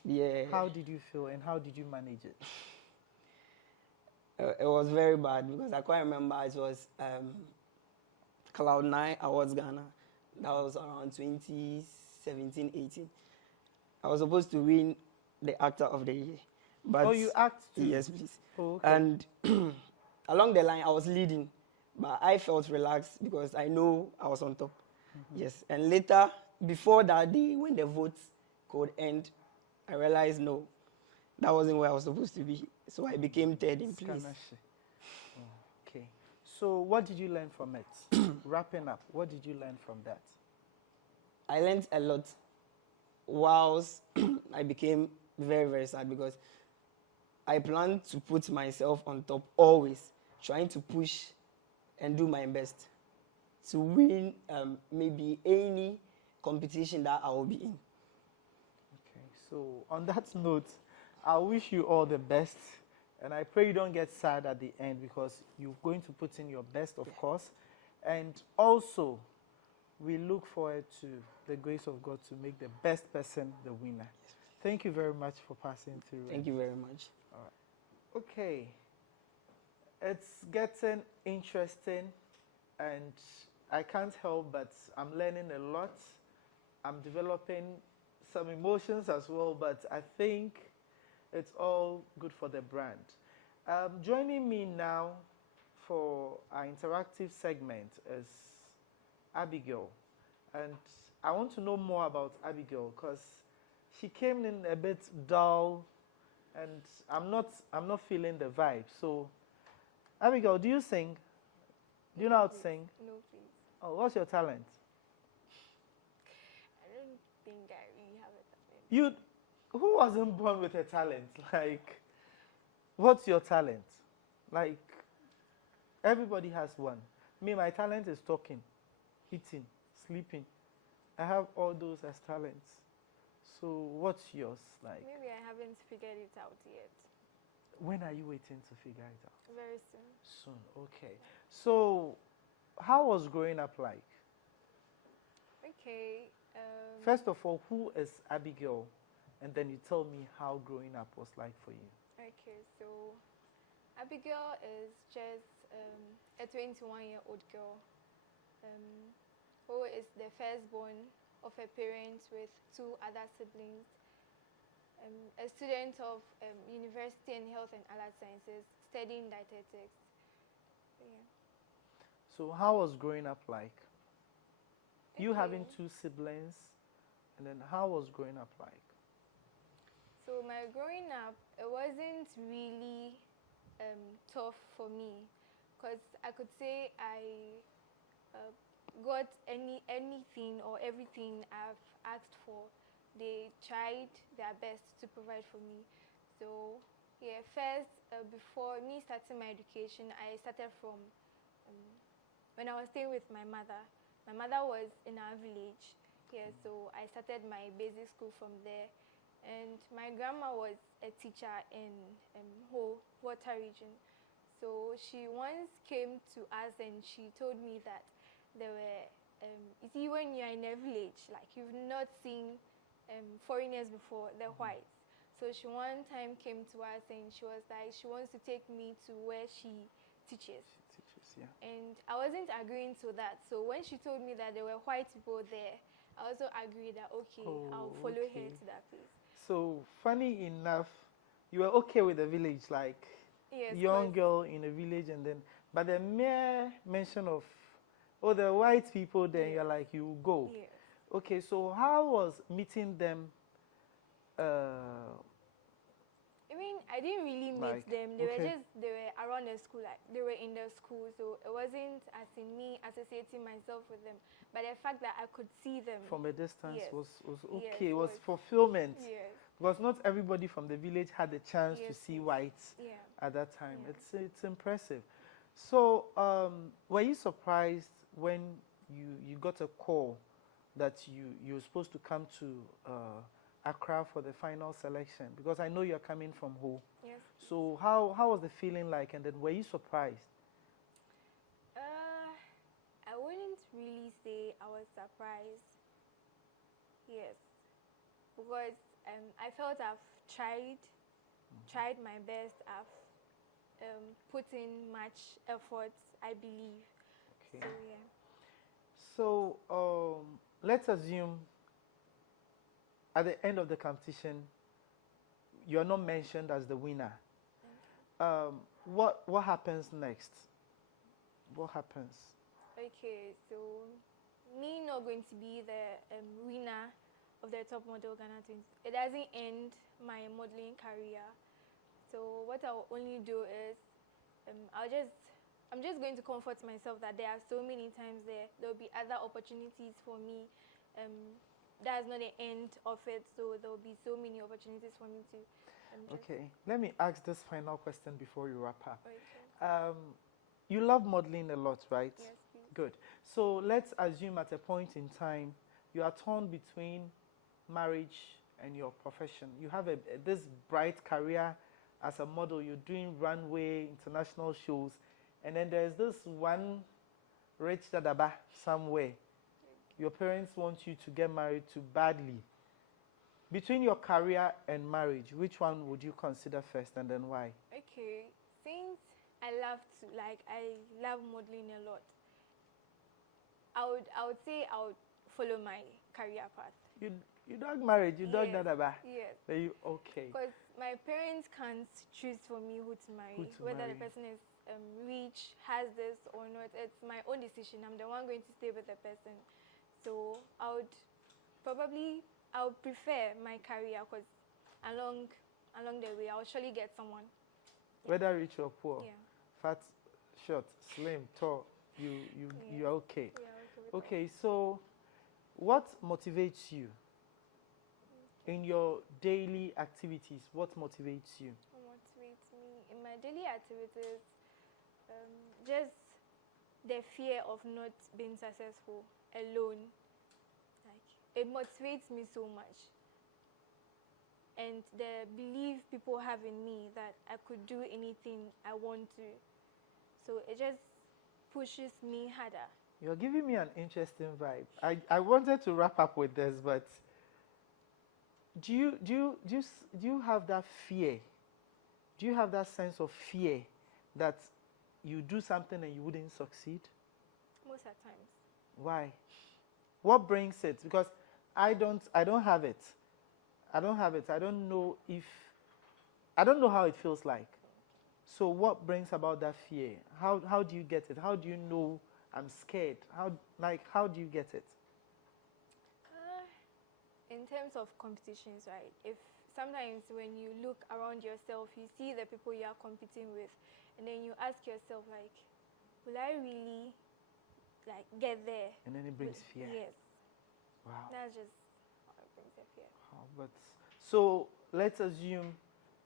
Yeah. How did you feel and how did you manage it? It was very bad, because I quite remember it was Cloud9 Awards Ghana. That was around 2017, 18. I was supposed to win the Actor of the Year. But Oh, you act too? Yes, please. Oh, okay. And along the line, I was leading, but I felt relaxed because I know I was on top. Yes. And later, before that day, when the votes could end, I realized no, that wasn't where I was supposed to be. So I became third in place. Okay. So what did you learn from it? Wrapping up, what did you learn from that? I learned a lot. Whilst I became very, very sad, because I planned to put myself on top always, trying to push and do my best to win maybe any competition that I will be in. Okay, so on that note, I wish you all the best, and I pray you don't get sad at the end, because you're going to put in your best, of course. And also, we look forward to the grace of God to make the best person the winner. Thank you very much for passing through. Thank you very much. All right. Okay. It's getting interesting, and I can't help but I'm learning a lot. I'm developing some emotions as well, but I think it's all good for the brand. Joining me now for our interactive segment is Abigail. And I want to know more about Abigail, because she came in a bit dull, and I'm not feeling the vibe. So, Abigail, do you sing? Do you know how to sing? No, please. Oh, what's your talent? I don't think I really have a talent. Who wasn't born with a talent? Like, what's your talent? Like, everybody has one. Me, my talent is talking, eating, sleeping. I have all those as talents. So what's yours like? Maybe I haven't figured it out yet. When are you waiting to figure it out? Very soon. Soon, okay. So how was growing up like? Okay. First of all, who is Abigail? And then you tell me how growing up was like for you. Okay, so Abigail is just a 21-year-old girl who is the firstborn of her parents with two other siblings, a student of University in Health and Allied Sciences, studying dietetics. Yeah. So how was growing up like? You having Okay. 2 siblings, and then how was growing up like? So my growing up, it wasn't really tough for me, because I could say I uh, got anything or everything I've asked for. They tried their best to provide for me. So yeah, first before me starting my education, I started from um, when I was staying with my mother. My mother was in our village. Yeah, so I started my basic school from there. And my grandma was a teacher in Ho, Water region. So she once came to us and she told me that there were, you see, when you're in a village, like you've not seen foreigners before, the whites. So she one time came to us and she was like, she wants to take me to where she teaches. Teachers, yeah. And I wasn't agreeing to that. So when she told me that there were white people there, I also agreed that, okay, I'll follow her Okay. to that place. So funny enough, you were okay with the village, like Yes, young girl in a village, and then, but the mere mention of, oh, the white people, then you're like, you go. yes. Okay, so how was meeting them? I mean, I didn't really meet Like, them. They okay. they were around the school, like they were in the school. So it wasn't as in me associating myself with them, but the fact that I could see them From a distance yes. was Yes, okay. It was fulfillment. Yes. Because not everybody from the village had the chance to Yes, see yes. whites Yeah. at that time. Yeah. It's impressive. So, were you surprised when you got a call that you were supposed to come to Accra for the final selection? Because I know you're coming from Ho. Yes. So how was the feeling like, and then were you surprised? I wouldn't really say I was surprised. Yes, because I felt I've tried my best. I've put in much effort, I believe. Okay. So yeah. So let's assume at the end of the competition, you're not mentioned as the winner. What happens next? What happens? Okay, so me not going to be the winner of the top model Ghana 20. It doesn't end my modeling career. So what I'll only do is I'm just going to comfort myself that there are so many times there'll be other opportunities for me. That's not the end of it. So there'll be so many opportunities for me to. Okay, let me ask this final question before you wrap up. Okay. You love modeling a lot, right? Yes, please. Good. So let's assume at a point in time you are torn between marriage and your profession. You have this bright career as a model. You're doing runway, international shows, and then there's this one rich dadaba somewhere. Your parents want you to get married to badly. Between your career and marriage, which one would you consider first, and then why? Okay, since I love modeling a lot, I would say I would follow my career path. You dog marriage, you dog Yes, dadaba. yes. Okay. Because my parents can't choose for me who to marry, whether marry. the person is rich, has this or not. It's my own decision. I'm the one going to stay with the person. So I would prefer my career, because along the way I'll surely get someone. Whether rich or poor, Yeah. fat, short, slim, tall, you're okay. Yeah, Okay, so what motivates you in your daily activities? What motivates you? What motivates me in my daily activities? Just the fear of not being successful alone. Like, it motivates me so much. And the belief people have in me that I could do anything I want to. So it just pushes me harder. You're giving me an interesting vibe. I wanted to wrap up with this, but do you have that fear? Do you have that sense of fear that you do something and you wouldn't succeed? Most of the times. Why? What brings it? Because I don't have it. I don't have it. I don't know how it feels like. So what brings about that fear? How do you get it? How do you know I'm scared. How do you get it? In terms of competitions, right? If sometimes when you look around yourself, you see the people you are competing with, and then you ask yourself, like, will I really, like, get there? And then it brings fear. Yes. Wow. That's just how it brings a fear. But so let's assume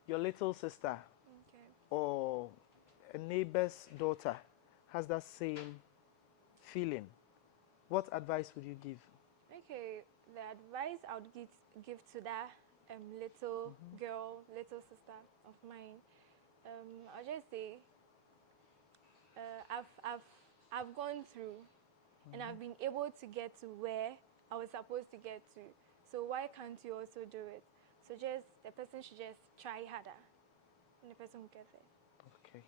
your little sister Okay. or a neighbor's daughter has that same feeling. What advice would you give? Okay, the advice I would give to that little girl, little sister of mine, I'll just say, I've gone through, and I've been able to get to where I was supposed to get to. So why can't you also do it? So the person should just try harder, and the person will get there. Okay.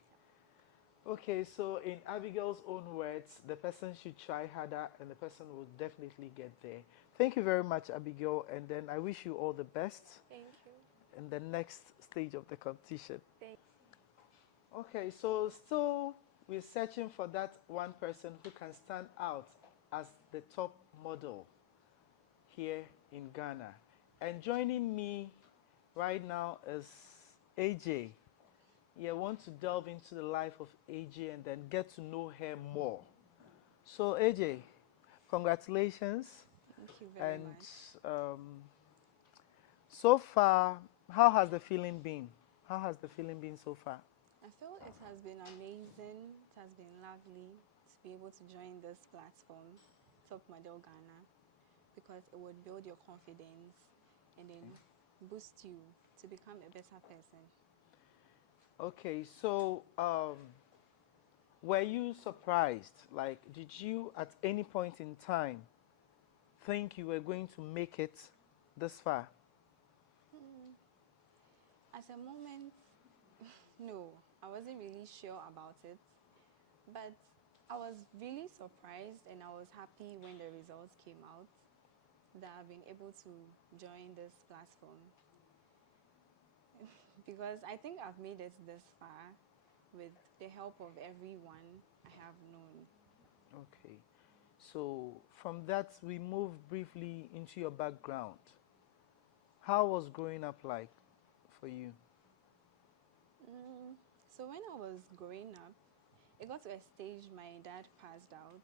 Okay, so in Abigail's own words, the person should try harder and the person will definitely get there. Thank you very much, Abigail, and then I wish you all the best Thank you. in the next stage of the competition. Thank Okay, so still we're searching for that one person who can stand out as the top model here in Ghana. And joining me right now is AJ. Yeah, I want to delve into the life of AJ and then get to know her more. So AJ, congratulations. Thank you very and much. So far, how has the feeling been? How has the feeling been so far? I feel it has been amazing. It has been lovely to be able to join this platform, Top Model Ghana, because it would build your confidence and then boost you to become a better person. Okay, so were you surprised? Like, did you at any point in time think you were going to make it this far? At a moment, no, I wasn't really sure about it, but I was really surprised and I was happy when the results came out that I've been able to join this platform. Because I think I've made it this far with the help of everyone I have known. Okay, so from that we move briefly into your background. How was growing up like for you? So when I was growing up, it got to a stage my dad passed out.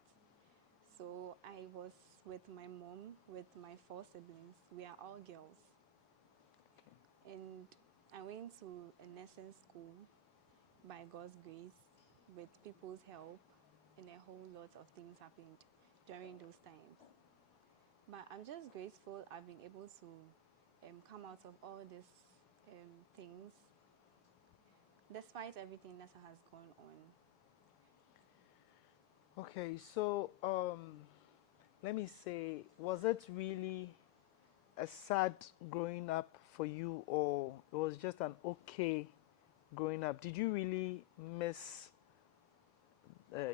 So I was with my mom, with my 4 siblings. We are all girls. Okay. And I went to a nursing school by God's grace with people's help, and a whole lot of things happened during those times. But I'm just grateful I've been able to come out of all these things despite everything that has gone on. Okay, so let me say, was it really a sad growing up for you, or it was just an okay growing up? Did you really miss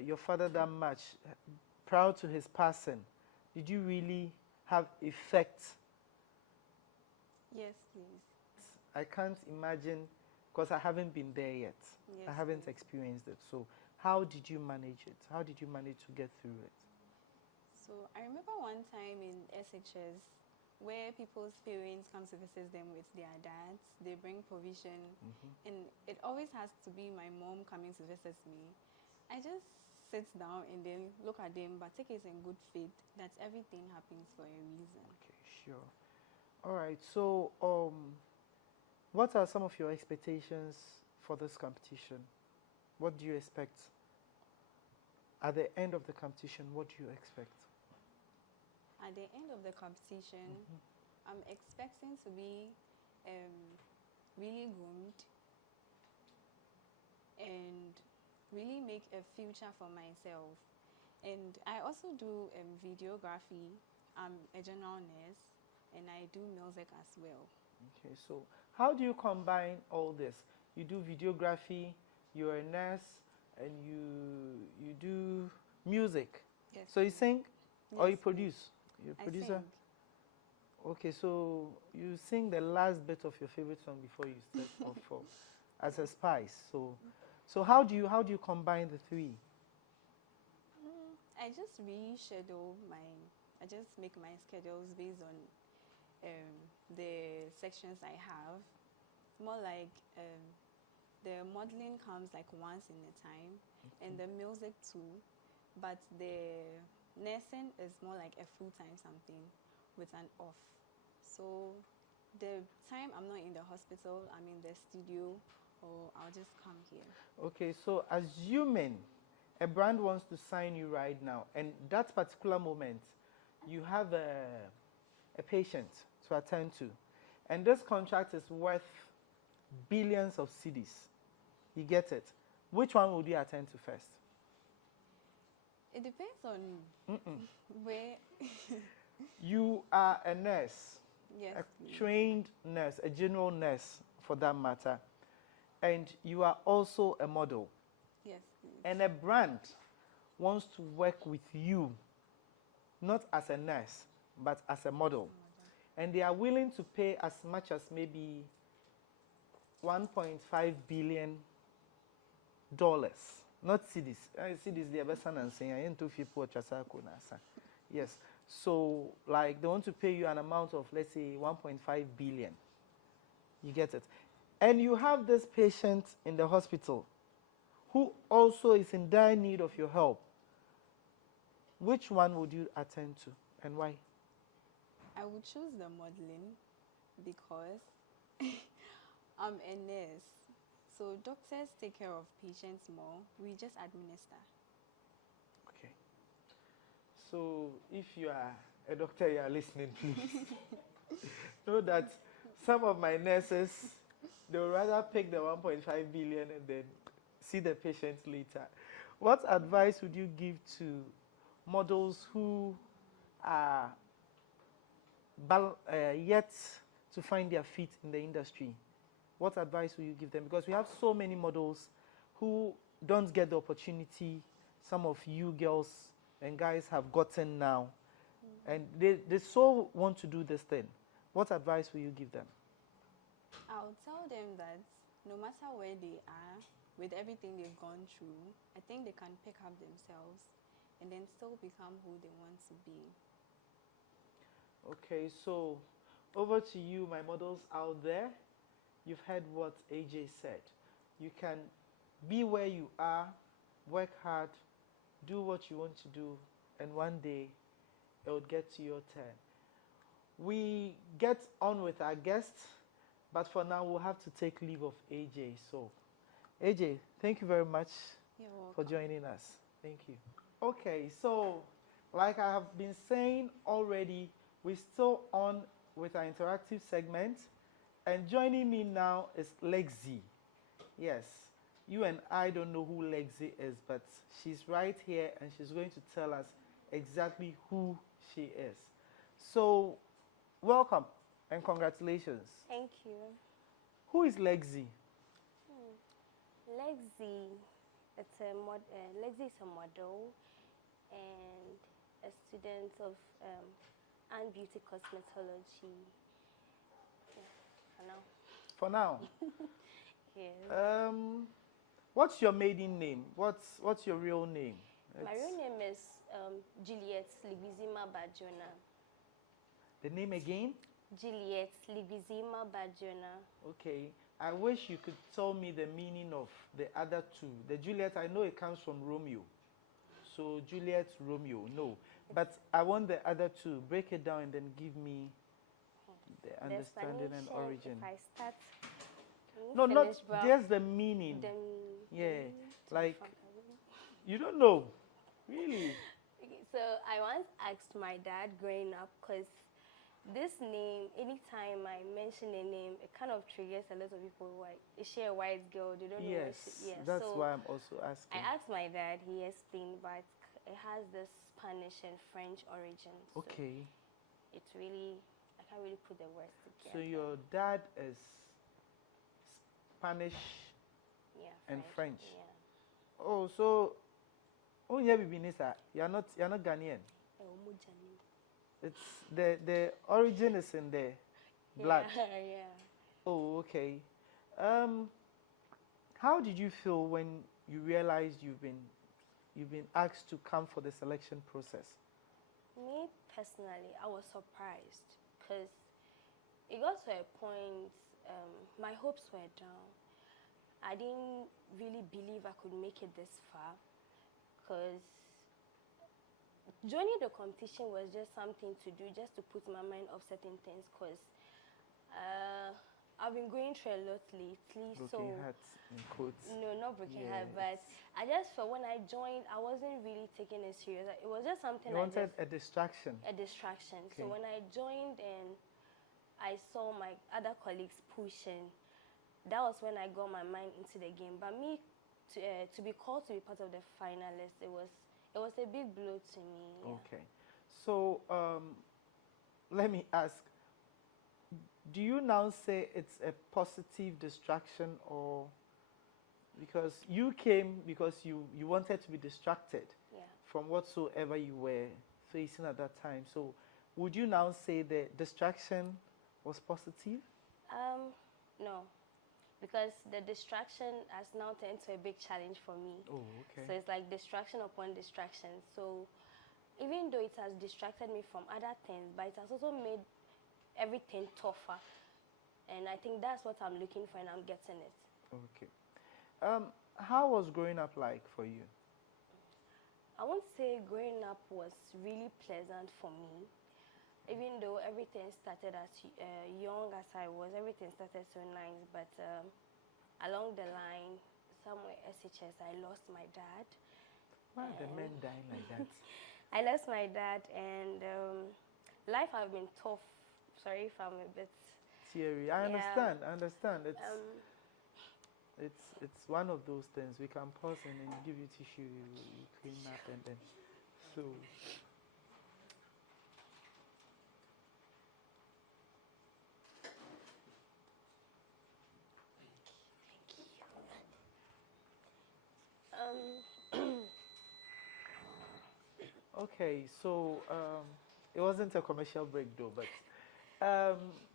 your father that much prior to his passing? Did you really have effect? Yes, please. I can't imagine, because I haven't been there yet. Yes, I haven't please. experienced it. So how did you manage it? How did you manage to get through it? So I remember one time in SHS where people's parents come to visit them with their dads. They bring provision, and it always has to be my mom coming to visit me. I just sit down and then look at them, but take it in good faith that everything happens for a reason. Okay, sure. All right. So what are some of your expectations for this competition? What do you expect? At the end of the competition, what do you expect? At the end of the competition, I'm expecting to be really groomed and really make a future for myself. And I also do videography. I'm a general nurse, and I do music as well. Okay, so how do you combine all this? You do videography, you're a nurse, and you do music. Yes. So you sing or you Yes, produce? You're a I producer? sing. Okay, so you sing the last bit of your favorite song before you step off for, as a spice. So how do you combine the three? I just reschedule I just make my schedules based on the sections I have. More like the modeling comes like once in a time, and the music too. But the nursing is more like a full-time something with an off. So the time I'm not in the hospital, I'm in the studio, or I'll just come here. Okay, so assuming a brand wants to sign you right now, and that particular moment, you have a patient to attend to, and this contract is worth billions of cedis. You get it? Which one would you attend to first? It depends on where. You are a nurse, Yes, a please. trained nurse, a general nurse for that matter, and you are also a model. Yes, please. And a brand wants to work with you, not as a nurse, but as a model. And they are willing to pay as much as maybe $1.5 billion. Not cedis. Cedis, they are better than saying, I ain't too few poor chasako nasa. Yes. So, like, they want to pay you an amount of, let's say, 1.5 billion. You get it? And you have this patient in the hospital who also is in dire need of your help. Which one would you attend to and why? I would choose the modeling because I'm a nurse. So doctors take care of patients more. We just administer. Okay. So if you are a doctor, you are listening, please. Know that some of my nurses, they would rather pick the 1.5 billion and then see the patients later. What advice would you give to models who are yet to find their feet in the industry? What advice will you give them? Because we have so many models who don't get the opportunity some of you girls and guys have gotten now. And they so want to do this thing. What advice will you give them? I'll tell them that no matter where they are, with everything they've gone through, I think they can pick up themselves and then still become who they want to be. Okay, so over to you, my models out there. You've heard what AJ said. You can be where you are, work hard, do what you want to do, and one day it will get to your turn. We get on with our guests, but for now we'll have to take leave of AJ. So, AJ, thank you very much for joining us. Thank you. Okay, so like I have been saying already, we're still on with our interactive segment. And joining me now is Lexi. Yes, you and I don't know who Lexi is, but she's right here and she's going to tell us exactly who she is. So, welcome and congratulations. Thank you. Who is Lexi? Lexi, Lexi is a model and a student of Ann Beauty Cosmetology. Yeah, for now. Yes. Yes. What's your maiden name? What's your real name? My real name is Juliet Libizima Bajona. The name again? Juliet Libizima Bajona. Okay. I wish you could tell me the meaning of the other two. The Juliet, I know it comes from Romeo. So Juliet, Romeo, no. But I want the other two. Break it down and then give me the understanding and origin. If I start, no, not just the meaning. Yeah, like you don't know, really. Okay, so I once asked my dad growing up because this name, anytime I mention a name, it kind of triggers a lot of people. Like, is she a white girl? They don't know. Yes, that's why I'm also asking. I asked my dad. He explained, but it has this Spanish and French origin. So okay. It's really, I can't really put the words together. So your dad is Spanish and French. Yeah. Oh, so you're not Ghanaian. It's the origin is in the blood. Yeah. Oh, okay. How did you feel when you realized you've been you've been asked to come for the selection process? Me personally, I was surprised because it got to a point, my hopes were down. I didn't really believe I could make it this far because joining the competition was just something to do, just to put my mind off certain things because I've been going through a lot lately. Broken hearts in quotes. No, not broken Yeah, heart, but I just felt when I joined, I wasn't really taking it serious. It was just something You wanted a distraction. a distraction. Okay. So when I joined and I saw my other colleagues pushing, that was when I got my mind into the game. But me, to be called to be part of the finalists, it was a big blow to me. Yeah. Okay. So let me ask, do you now say it's a positive distraction, or because you came because you wanted to be distracted from whatsoever you were facing at that time? So would you now say the distraction was positive? No, because the distraction has now turned to a big challenge for me. Oh, okay. So it's like distraction upon distraction. So even though it has distracted me from other things, but it has also made everything tougher. And I think that's what I'm looking for, and I'm getting it. Okay. How was growing up like for you? I won't say growing up was really pleasant for me. Even though everything started as young as I was, everything started so nice. But along the line, somewhere SHS, I lost my dad. Why are the men dying like that? I lost my dad, and life has been tough. Sorry if I'm a bit Theory. I understand. It's one of those things. We can pause and then give you tissue, you clean up, and then so. Okay, so it wasn't a commercial break though, but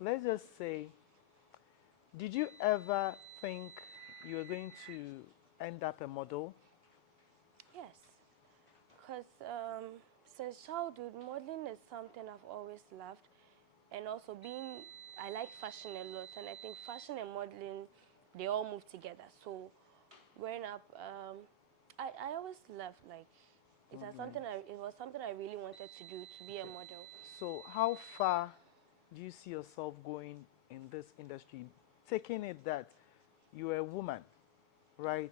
let's just say, did you ever think you were going to end up a model? Yes, because since childhood, modeling is something I've always loved, and also I like fashion a lot, and I think fashion and modeling, they all move together. So growing up, I always loved, like, it was something I really wanted to do, to be a model. So how far do you see yourself going in this industry? Taking it that you're a woman, right?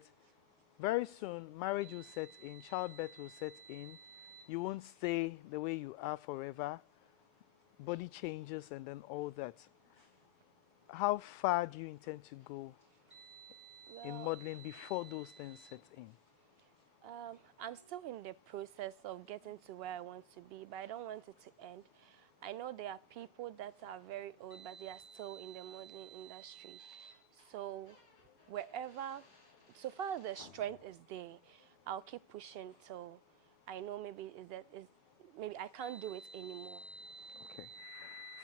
Very soon, marriage will set in, childbirth will set in. You won't stay the way you are forever. Body changes and then all that. How far do you intend to go in modeling before those things set in? I'm still in the process of getting to where I want to be, but I don't want it to end. I know there are people that are very old, but they are still in the modeling industry. So so far as the strength is there, I'll keep pushing till I know maybe I can't do it anymore. Okay.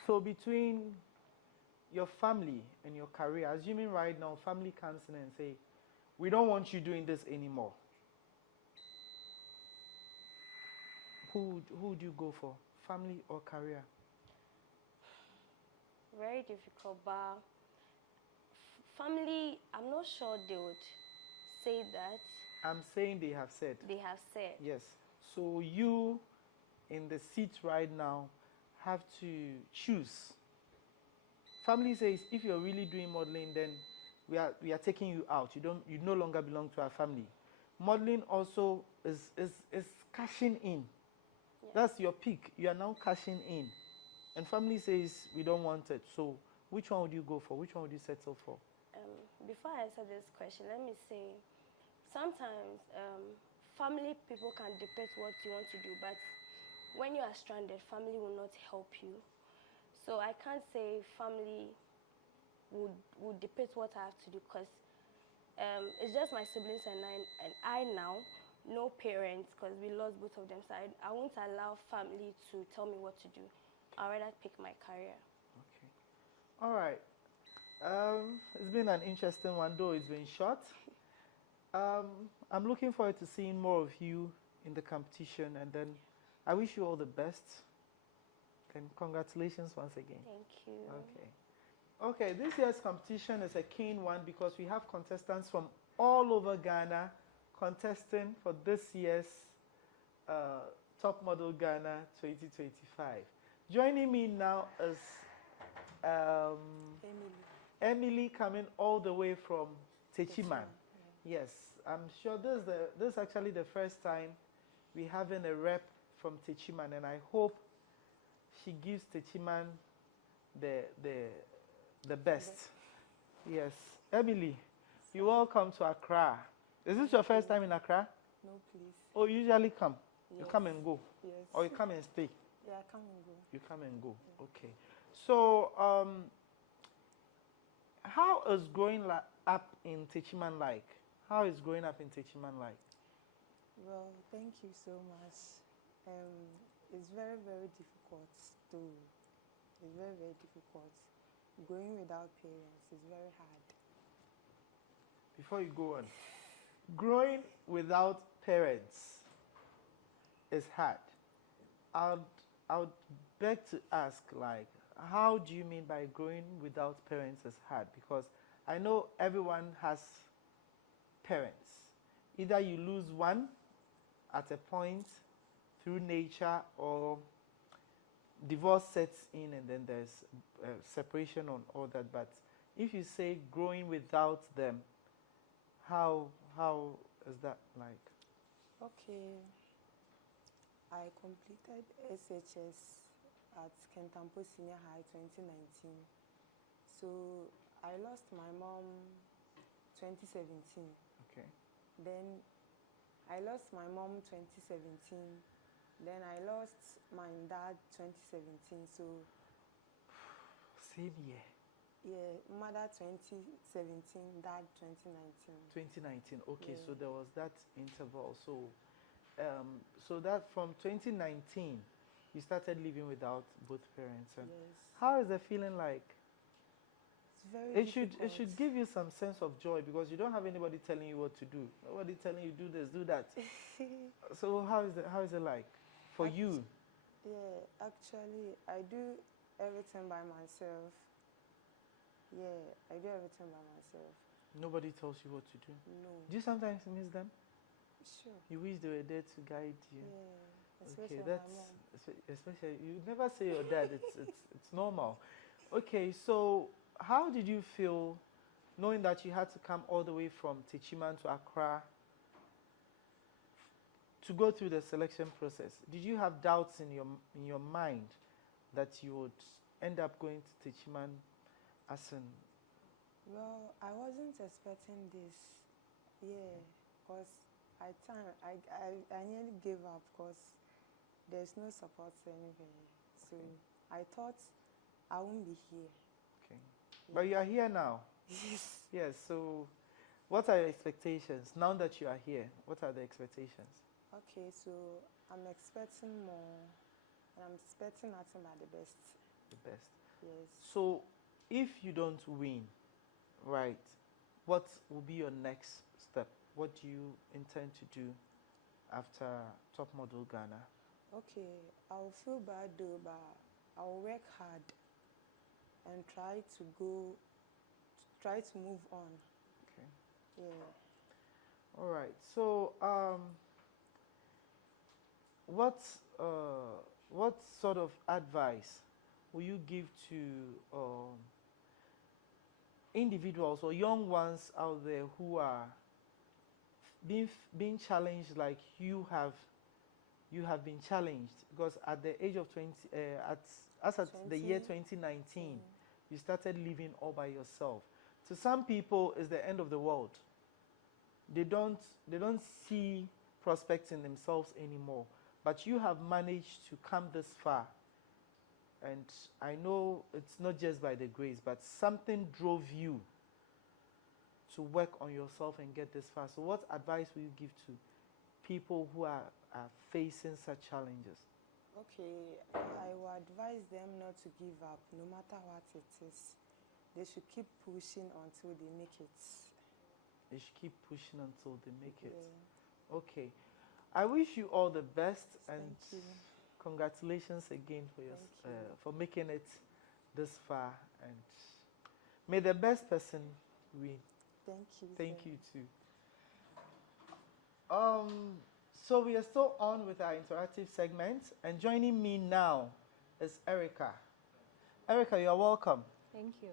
So between your family and your career, assuming right now family comes in and say, we don't want you doing this anymore, who would you go for, family or career? Very difficult, but family, I'm not sure they would say that. I'm saying they have said. They have said. Yes. So you, in the seat right now, have to choose. Family says, if you're really doing modeling, then we are taking you out. You no longer belong to our family. Modeling also is cashing in. Yeah. That's your peak. You are now cashing in. And family says, we don't want it. So which one would you go for? Which one would you settle for? Before I answer this question, let me say, sometimes family people can dictate what you want to do, but when you are stranded, family will not help you. So I can't say family would dictate what I have to do, because it's just my siblings and I now, no parents, because we lost both of them. So I won't allow family to tell me what to do. I'd rather pick my career. Okay. All right. It's been an interesting one, though it's been short. I'm looking forward to seeing more of you in the competition, and then I wish you all the best. And congratulations once again. Thank you. Okay. Okay, this year's competition is a keen one because we have contestants from all over Ghana contesting for this year's Top Model Ghana 2025. Joining me now is Emily coming all the way from Techiman. Yes, I'm sure this is actually the first time we're having a rep from Techiman, and I hope she gives Techiman the best. Yes. Emily, you're welcome to Accra. Is this your first time in Accra? No, please. Oh, you usually come? Yes. You come and go? Yes. Or you come and stay? Yeah, I come and go. You come and go. Okay. So, how is growing up in Techiman like? How is growing up in Techiman like? Well, thank you so much. It's very, very difficult to. It's very, very difficult. Going without parents is very hard. Before you go on, growing without parents is hard. I would beg to ask, like, how do you mean by growing without parents is hard? Because I know everyone has parents. Either you lose one at a point through nature, or divorce sets in and then there's separation on all that. But if you say growing without them, how is that like? Okay. I completed SHS at Kentampo Senior High 2019. So I lost my mom 2017. Okay. Then I lost my mom 2017. Then I lost my dad 2017. So same year. Yeah, mother 2017, dad 2019. 2019. Okay, Yeah. so there was that interval. So, so that from 2019, you started living without both parents. And Yes. how is the feeling like? It's very It difficult. should give you some sense of joy because you don't have anybody telling you what to do. Nobody telling you do this, do that. So how is it like for you? Yeah, actually, I do everything by myself. Yeah, I do everything by myself. Nobody tells you what to do. No. Do you sometimes miss them? Sure. You wish they were there to guide you. Yeah, especially Okay, my mom. especially you never say your dad. It's normal. Okay, so how did you feel knowing that you had to come all the way from Techiman to Accra to go through the selection process? Did you have doubts in your mind that you would end up going to Techiman as an? Well, I wasn't expecting this. Yeah, because I nearly gave up because there's no support anywhere. So I thought I won't be here. Okay. But you are here now. Yes. Yes. So, what are your expectations now that you are here? What are the expectations? Okay, so I'm expecting more, and I'm expecting nothing but the best. The best. Yes. So, if you don't win, right, what will be your next step? What do you intend to do after Top Model Ghana? Okay, I'll feel bad though, but I'll work hard and try to move on. Okay. Yeah. All right. So, what sort of advice will you give to individuals or young ones out there who are being challenged like you have been challenged? Because at the age of 20, at the year 2019, you started living all by yourself. To some people, it's the end of the world. They don't see prospects in themselves anymore. But you have managed to come this far. And I know it's not just by the grace, but something drove you to work on yourself and get this far. So what advice will you give to people who are facing such challenges? Okay, I will advise them not to give up, no matter what it is. They should keep pushing until they make it. They should keep pushing until they make it. Yeah. Okay. I wish you all the best and Thank you. congratulations again for your Thank you. for making it this far, and may the best person win. Thank you. Thank sir. you too. So we are still on with our interactive segment, and joining me now is Erica. Erica, you are welcome, Thank you.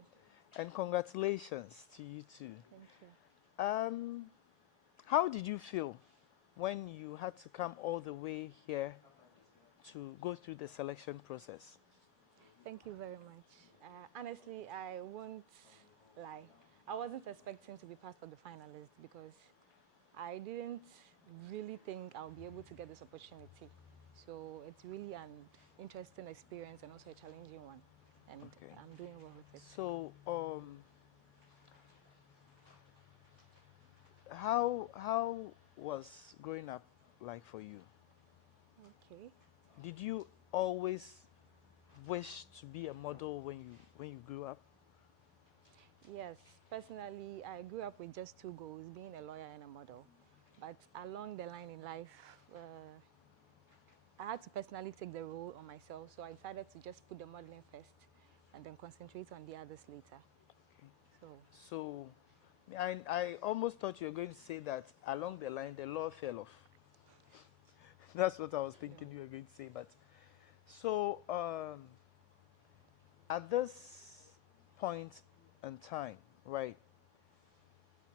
and congratulations to you too. Thank you. How did you feel when you had to come all the way here to go through the selection process? Thank you very much. Honestly, I won't lie. I wasn't expecting to be part of the finalists because I didn't really think I'll be able to get this opportunity. So it's really an interesting experience and also a challenging one. And Okay. I'm doing well with it. So, how was growing up like for you? Okay. Did you always wish to be a model when you grew up? Yes, personally, I grew up with just two goals, being a lawyer and a model. But along the line in life, I had to personally take the role on myself, so I decided to just put the modeling first and then concentrate on the others later. So, I almost thought you were going to say that along the line, the law fell off. That's what I was thinking you were going to say. But so, at this point in time, right,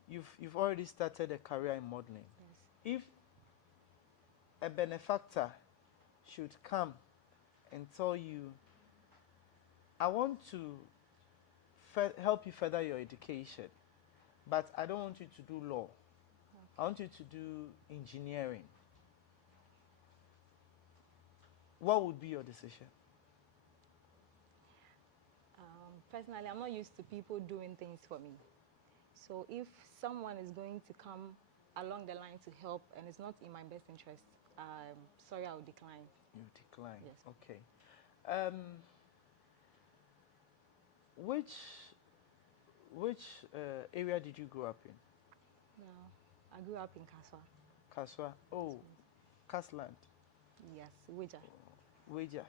you've already started a career in modeling. Yes. If a benefactor should come and tell you, I want to help you further your education, but I don't want you to do law. I want you to do engineering. What would be your decision? Personally, I'm not used to people doing things for me. So if someone is going to come along the line to help and it's not in my best interest, sorry, I'll decline. You decline. Yes. Okay. Which area did you grow up in? No, I grew up in Kaswa. Kaswa. Oh, Kasland. Yes, Wija. Weja.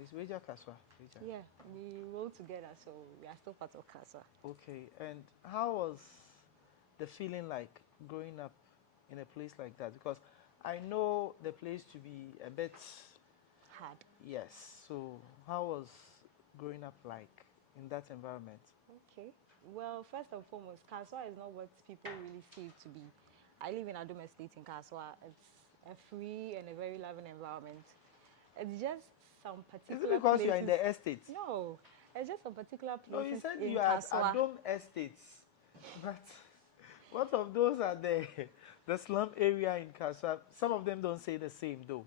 Is Weja Kaswa? Weja. Yeah, we roll together, so we are still part of Kaswa. Okay. And how was the feeling like growing up in a place like that? Because I know the place to be a bit hard. Yes. So how was growing up like in that environment? Okay. Well, first and foremost, Kaswa is not what people really see it to be. I live in Adome Estate in Kaswa. It's a free and a very loving environment. It's just some particular Is it because places. you are in the estate? No, it's just some particular places No, you said in you are at Kaswa. Adome Estates. But what of those are there? The slum area in Kaswa, some of them don't say the same though.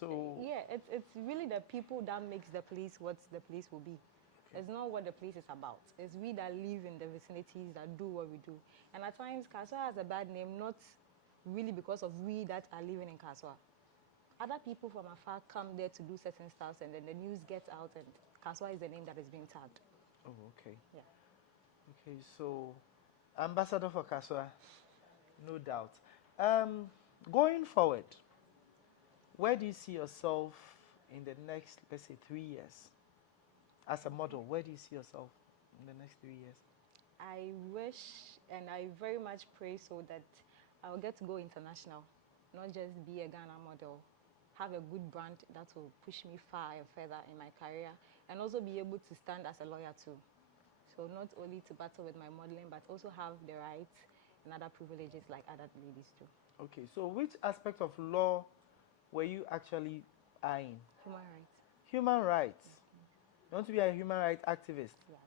So yeah, it's really the people that makes the place what the place will be. It's not what the place is about. It's we that live in the vicinities that do what we do. And at times, Kaswa has a bad name, not really because of we that are living in Kaswa. Other people from afar come there to do certain stuff, and then the news gets out, and Kaswa is the name that is being tagged. Oh, okay. Yeah. Okay, so ambassador for Kaswa, no doubt. Going forward, where do you see yourself in the next, let's say, 3 years? As a model, where do you see yourself in the next 3 years? I wish and I very much pray so that I will get to go international, not just be a Ghana model, have a good brand that will push me far and further in my career, and also be able to stand as a lawyer too. So not only to battle with my modeling, but also have the rights and other privileges like other ladies do. Okay, so which aspect of law were you actually eyeing? Human rights. Human rights. You want to be a human rights activist? Yes.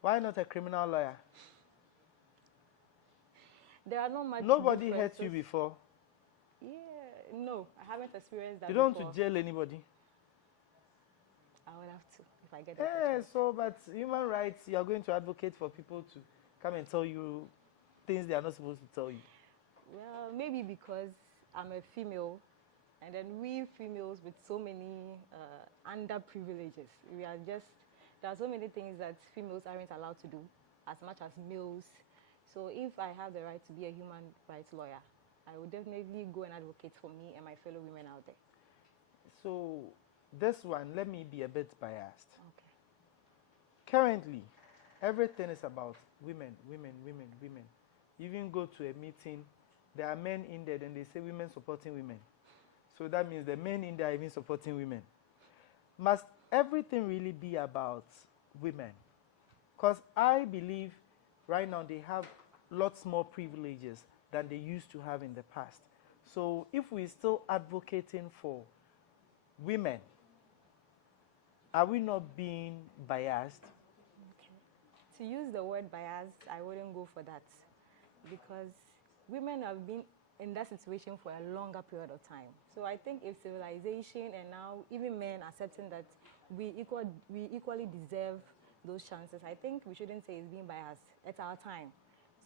Why not a criminal lawyer? There are not much. Nobody hurt you before? Yeah, no, I haven't experienced that You don't before. want to jail anybody? I would have to if I get Yeah, so, but human rights, you are going to advocate for people to come and tell you things they are not supposed to tell you. Well, maybe because I'm a female, and then we females with so many underprivileges, we are just, there are so many things that females aren't allowed to do as much as males. So if I have the right to be a human rights lawyer, I will definitely go and advocate for me and my fellow women out there. So this one, let me be a bit biased. Okay. Currently, everything is about women, women, women, women. You even go to a meeting, there are men in there, and they say women supporting women. So that means the men in there are even supporting women. Must everything really be about women? Because I believe right now they have lots more privileges than they used to have in the past. So if we're still advocating for women, are we not being biased? To use the word biased, I wouldn't go for that, because women have been in that situation for a longer period of time. So I think if civilization and now even men accepting that we equally deserve those chances, I think we shouldn't say it's being biased. It's our time.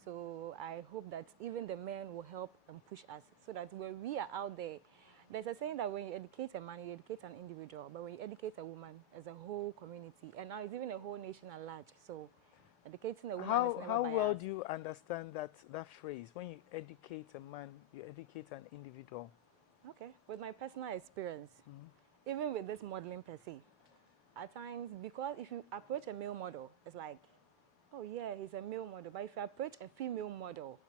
So I hope that even the men will help and push us so that when we are out there, there's a saying that when you educate a man, you educate an individual, but when you educate a woman, as a whole community, and now it's even a whole nation at large. So educating a woman is never How biased. well do you understand that phrase? When you educate a man, you educate an individual. Okay, with my personal experience, even with this modeling per se, at times, because if you approach a male model, it's like, oh yeah, he's a male model. But if you approach a female model,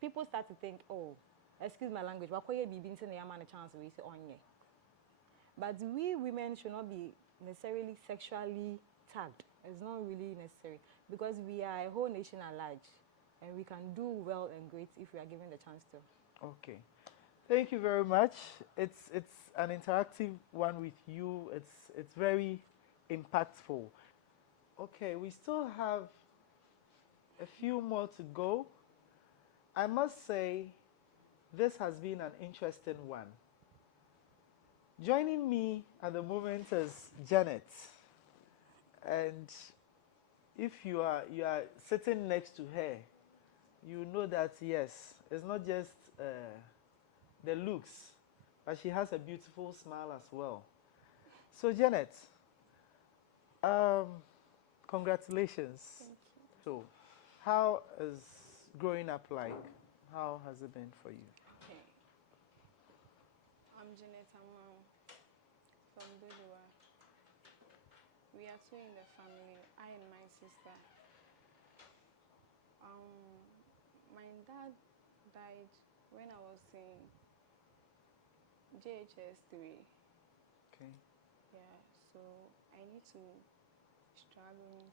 people start to think, oh, excuse my language, but we women should not be necessarily sexually tagged. It's not really necessary, because we are a whole nation at large, and we can do well and great if we are given the chance to. Okay. Thank you very much. It's an interactive one with you. It's very impactful. Okay, we still have a few more to go. I must say, this has been an interesting one. Joining me at the moment is Janet. And if you are sitting next to her, you know that, yes, it's not just the looks, but she has a beautiful smile as well. So, Janet, congratulations. Thank you. So, how is growing up like? How has it been for you? Okay. I'm Janet Amaro from Goodluck. We are two in the family, I and my sister. My dad died when I was in JHS 3. Okay. Yeah, so I need to struggle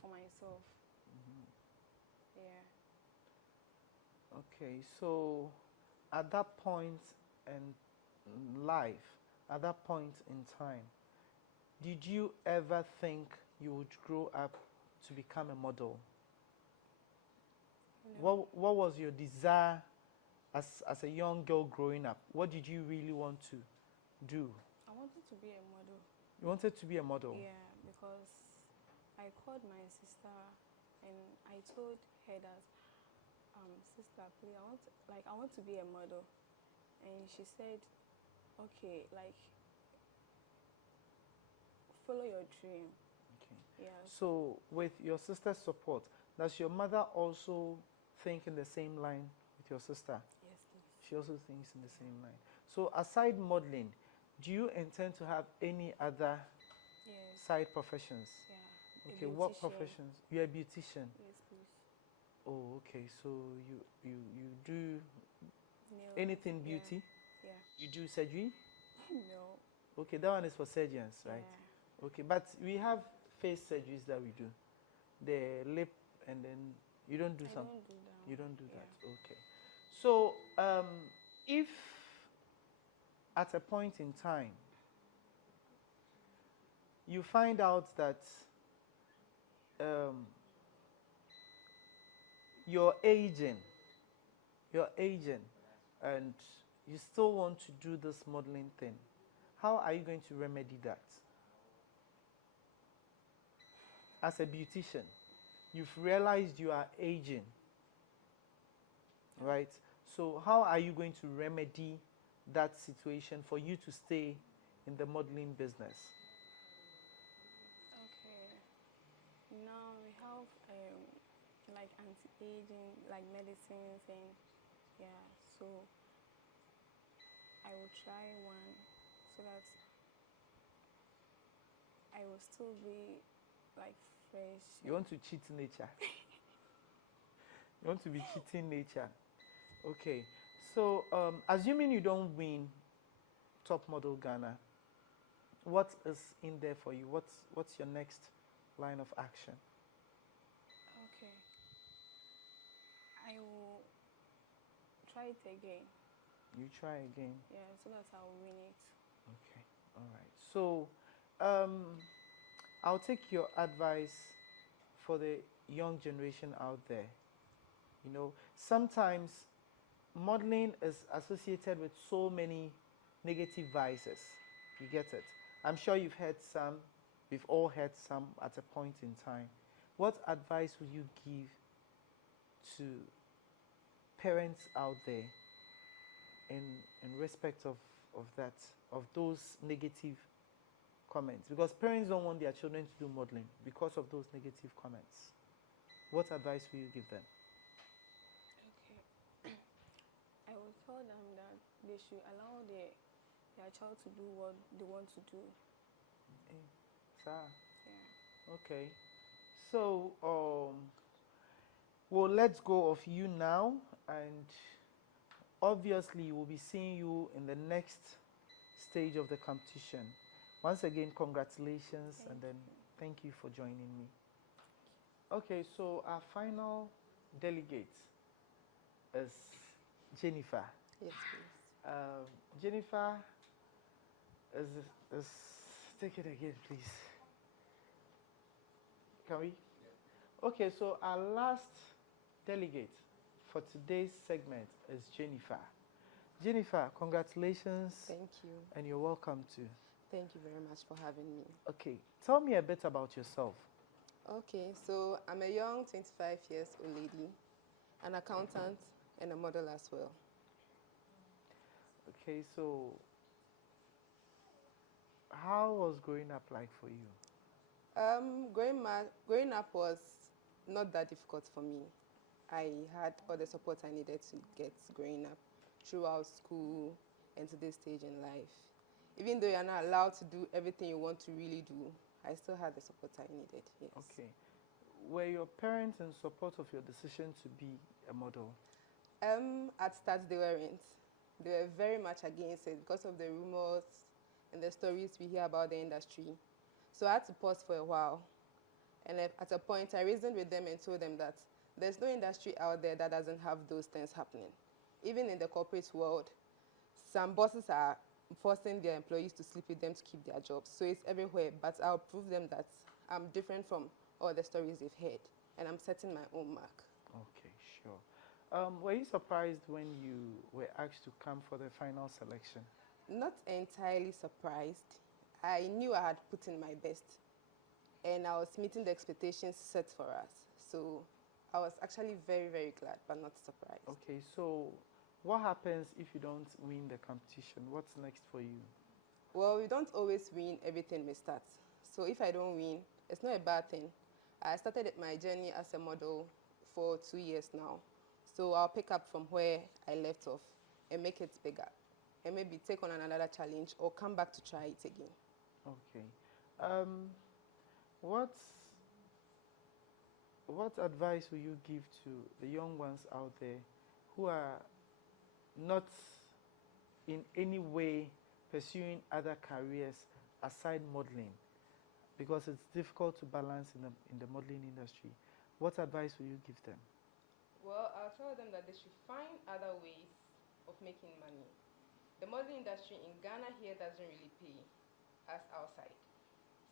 for myself. Yeah. Okay, so at that point in life, at that point in time, did you ever think you would grow up to become a model? No. What was your desire as a young girl growing up? What did you really want to do? I wanted to be a model. You wanted to be a model? Yeah, because I called my sister and I told her that, sister, please, I want to be a model. And she said, okay, like, follow your dream. Okay. Yeah. So with your sister's support, does your mother also think in the same line with your sister? Yes, please. She also thinks in the same line. So aside modeling, do you intend to have any other side professions? Yeah. Okay, what professions? You're a beautician. Yes, please. Oh, okay. So you do Nails, anything beauty? Yeah. You do surgery? No. Okay, that one is for surgeons, right? Yeah. Okay, but we have face surgeries that we do. The lip, and then you don't do some. I don't do that. You don't do that. Okay. So, if at a point in time you find out that you're aging, and you still want to do this modeling thing, how are you going to remedy that? As a beautician, you've realized you are aging, right? So how are you going to remedy that situation for you to stay in the modeling business? Okay. Now we have like anti-aging, like medicines, and yeah. So I will try one so that I will still be like fresh. You want to cheat nature. You want to be cheating nature. Okay. So, assuming you don't win Top Model Ghana, what is in there for you? What's your next line of action? Okay. I will try it again. You try again. Yeah, so that I'll win it. Okay. All right. So, I'll take your advice for the young generation out there. You know, sometimes modeling is associated with so many negative vices. You get it? I'm sure you've heard some, we've all heard some at a point in time. What advice would you give to parents out there in respect of that, of those negative comments? Because parents don't want their children to do modeling because of those negative comments. What advice will you give them? Okay. I will tell them that they should allow their child to do what they want to do. Sir. Yeah. Okay. So, well, let's go of you now, and obviously we'll be seeing you in the next stage of the competition. Once again, congratulations, and then thank you for joining me. Okay, so our final delegate is Jennifer. Yes, please. Jennifer is take it again, please. Can we? Okay, so our last delegate for today's segment is Jennifer. Jennifer, congratulations. Thank you. And you're welcome too. Thank you very much for having me. Okay, tell me a bit about yourself. Okay, so I'm a young 25 years old lady, an accountant, and a model as well. Okay, so how was growing up like for you? Growing up was not that difficult for me. I had all the support I needed to get growing up throughout school and to this stage in life. Even though you're not allowed to do everything you want to really do, I still had the support I needed, yes. Okay. Were your parents in support of your decision to be a model? At start, they weren't. They were very much against it because of the rumors and the stories we hear about the industry. So I had to pause for a while. And at a point, I reasoned with them and told them that there's no industry out there that doesn't have those things happening. Even in the corporate world, some bosses are forcing their employees to sleep with them to keep their jobs. So it's everywhere, but I'll prove them that I'm different from all the stories they've heard, and I'm setting my own mark. Okay, sure. Were you surprised when you were asked to come for the final selection? Not entirely surprised. I knew I had put in my best, and I was meeting the expectations set for us. So I was actually very, very glad, but not surprised. Okay, so what happens if you don't win the competition? What's next for you? Well, we don't always win everything we start. So if I don't win, it's not a bad thing. I started my journey as a model for 2 years now. So I'll pick up from where I left off and make it bigger. And maybe take on another challenge or come back to try it again. Okay. What advice will you give to the young ones out there who are not in any way pursuing other careers aside modeling? Because it's difficult to balance in the modeling industry. What advice will you give them? Well, I'll tell them that they should find other ways of making money. The modeling industry in Ghana here doesn't really pay as outside.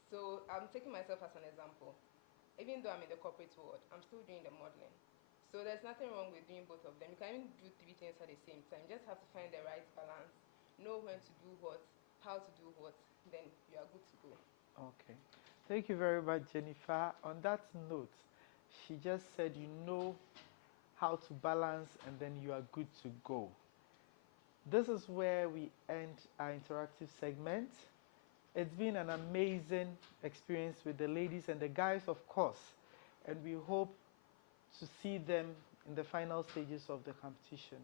So I'm taking myself as an example. Even though I'm in the corporate world, I'm still doing the modeling. So there's nothing wrong with doing both of them. You can even do 3 things at the same time. You just have to find the right balance, know when to do what, how to do what, then you are good to go. Okay. Thank you very much, Jennifer. On that note, she just said you know how to balance and then you are good to go. This is where we end our interactive segment. It's been an amazing experience with the ladies and the guys, of course. And we hope to see them in the final stages of the competition.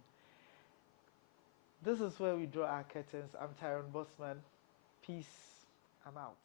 This is where we draw our curtains. I'm Tyrone Bossman. Peace. I'm out.